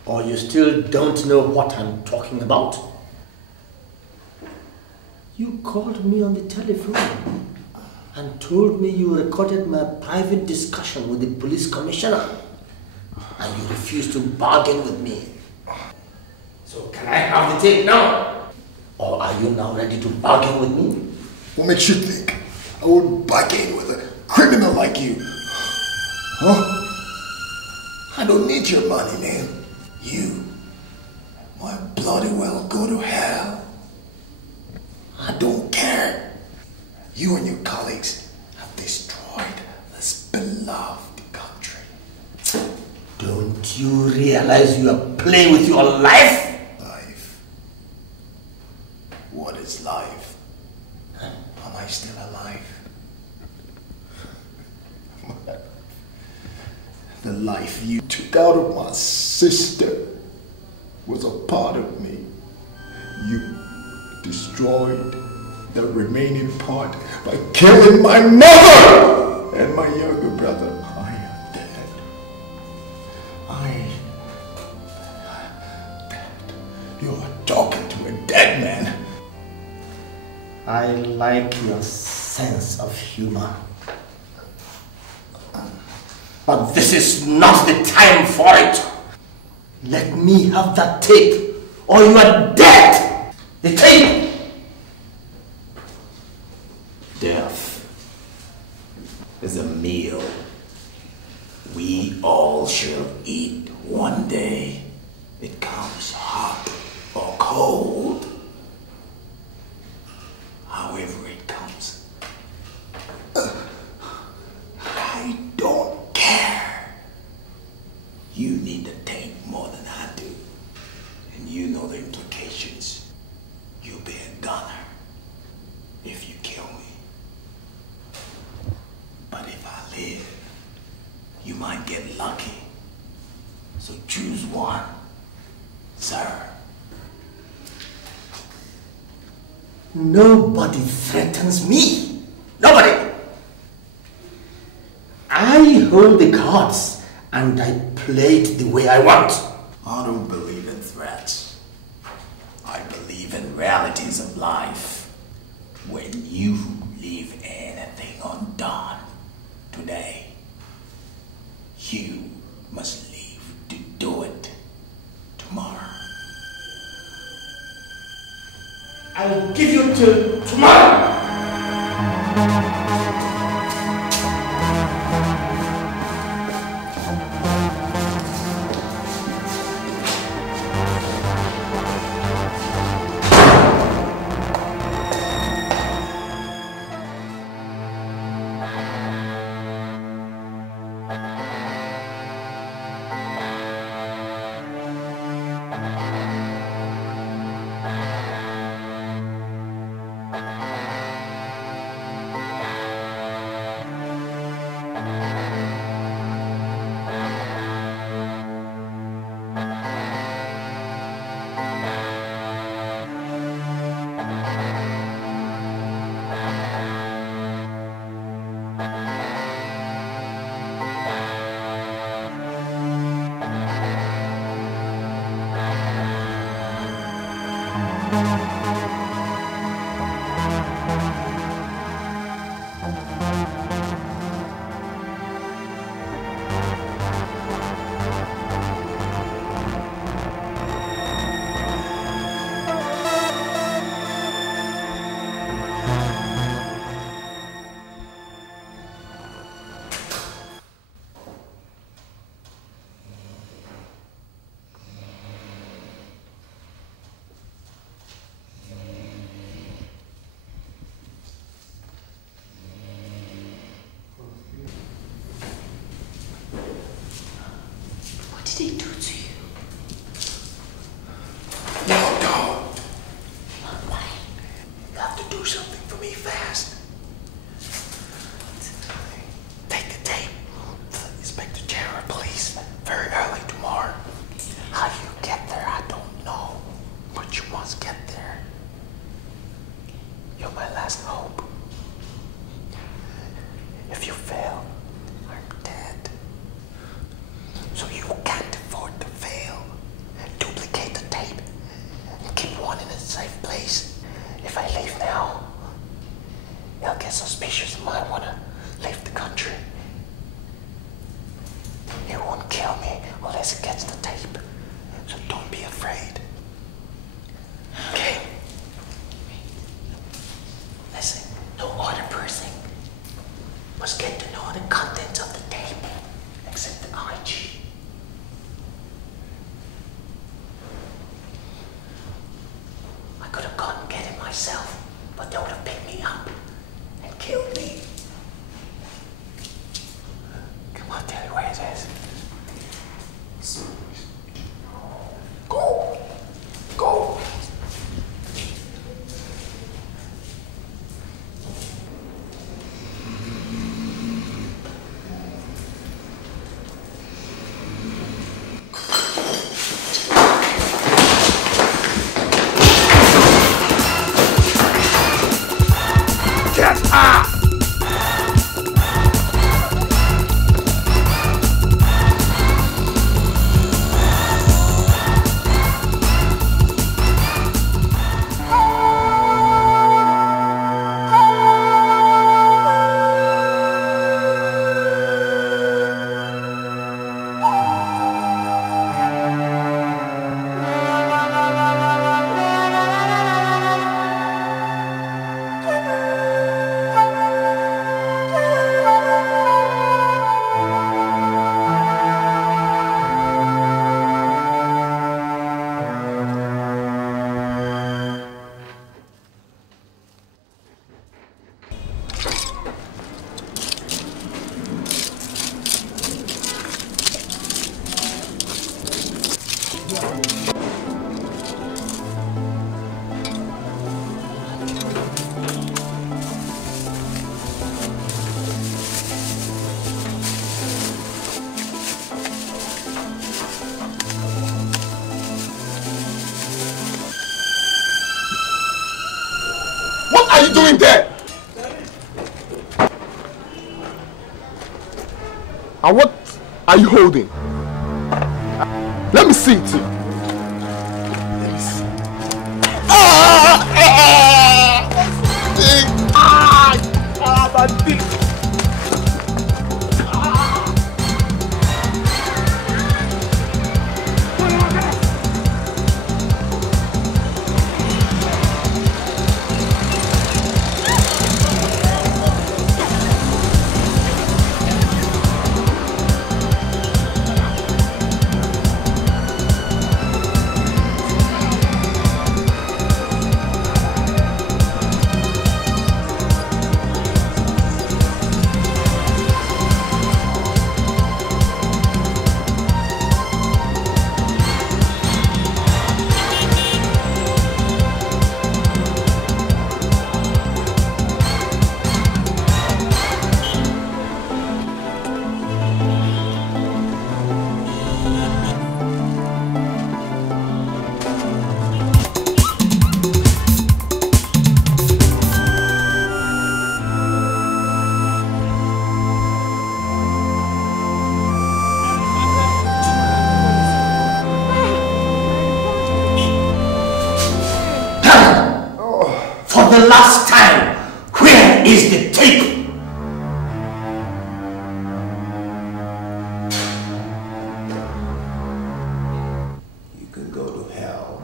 Or you still don't know what I'm talking about? You called me on the telephone and told me you recorded my private discussion with the police commissioner, and you refused to bargain with me. So can I have the tape now? Or are you now ready to bargain with me? What makes you think I would bargain with a criminal like you? Huh? I don't need your money, man. You might bloody well go to hell. I don't care. You and your colleagues have destroyed this beloved country. Don't you realize you are playing with your life? Life? What is life? Am I still alive? The life you took out of my sister was a part of me. You destroyed the remaining part by killing my mother and my younger brother. I am dead. You're talking to a dead man. I like your sense of humor. But this is not the time for it. Let me have that tape, or you are dead. The tape. Death is a meal we all shall eat one day. It comes hot or cold. However it comes. I don't care. You need the tape more than I do. And you know the implications. You'll be a gunner if you kill me. But if I live, you might get lucky. So choose one, sir. Nobody threatens me. Nobody. I hold the cards and I play it the way I want. I don't believe in threats. I believe in realities of life. When you leave anything undone today, you must leave to do it tomorrow. I'll give you till tomorrow. What did he do to you? No, don't. Why? You have to do something for me fast. Take the tape to the Inspector General Police very early tomorrow. How you get there, I don't know. But you must get there. You're my last hope. If you fail, I'm dead. So you can't afford to fail. place. If I leave now, he'll get suspicious and might want to leave the country. He won't kill me unless he gets the tape. So don't be afraid. Okay? Listen, no other person must get to know the contents of the tape except the IG. I could have gone and get it myself, but they would have picked me up and killed me. Come on, tell me where it is. Go! Go! Get up! What are you doing there? And what are you holding? Let me see it. Let me see. My dick. For the last time, where is the tape? You can go to hell.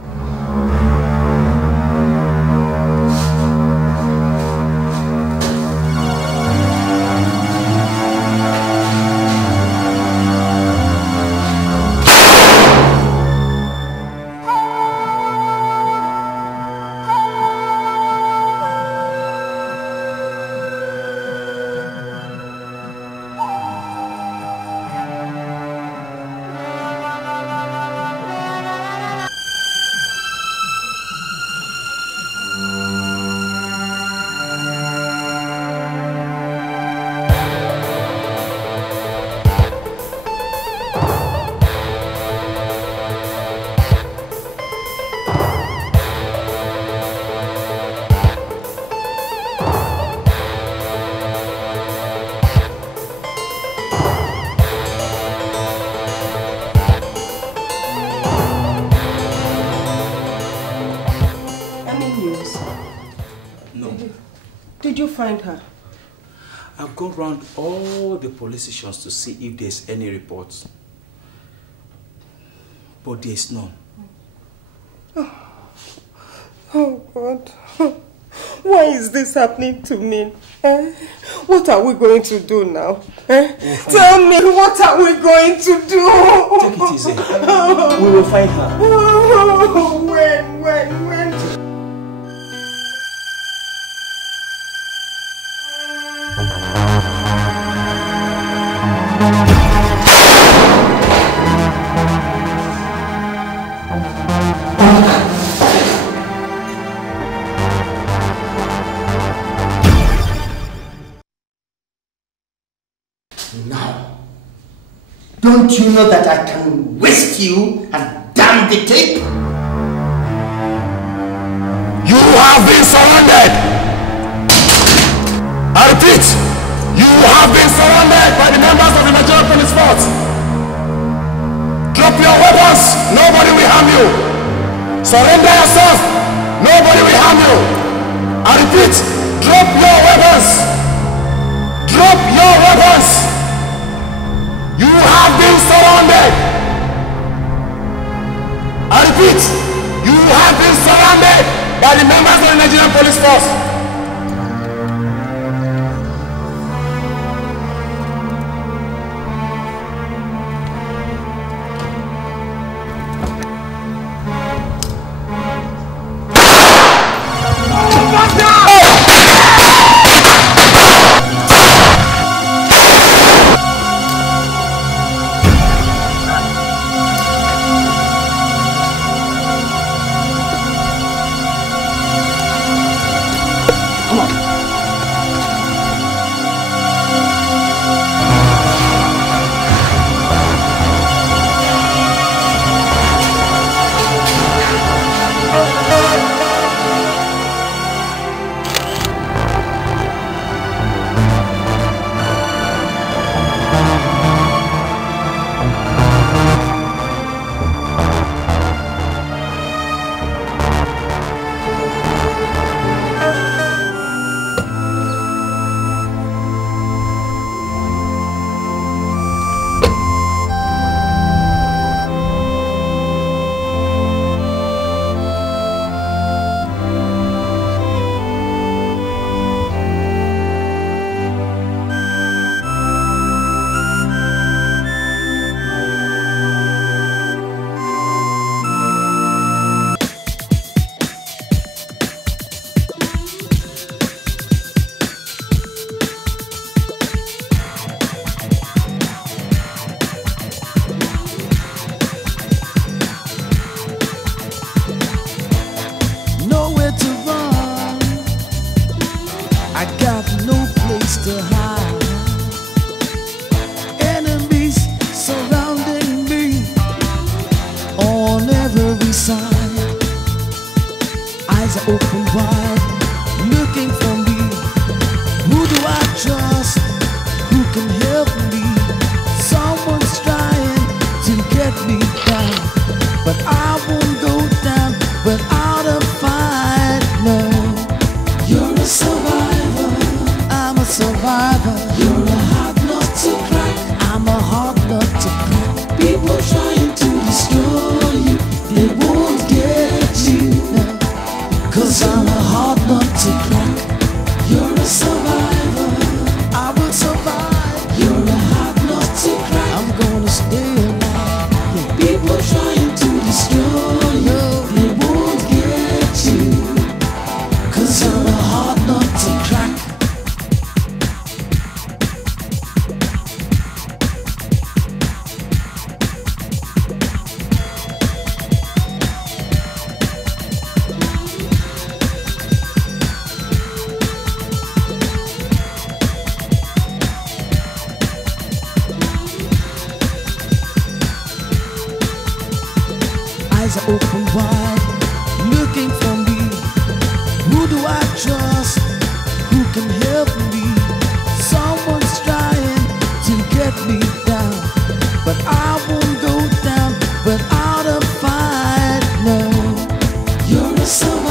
Did you find her? I've gone around all the police stations to see if there's any reports. But there's none. Oh God. Why is this happening to me? What are we going to do now? Tell me, what are we going to do? Take it easy. We will find her. When? Don't you know that I can whisk you and damn the tape? You have been surrounded! I repeat, you have been surrounded by the members of the Nigerian Police Force. Drop your weapons, nobody will harm you. Surrender yourself, nobody will harm you. I repeat, drop your weapons. Drop your weapons. You have been surrounded. I repeat, you have been surrounded by the members of the Nigerian Police Force. You're a survivor.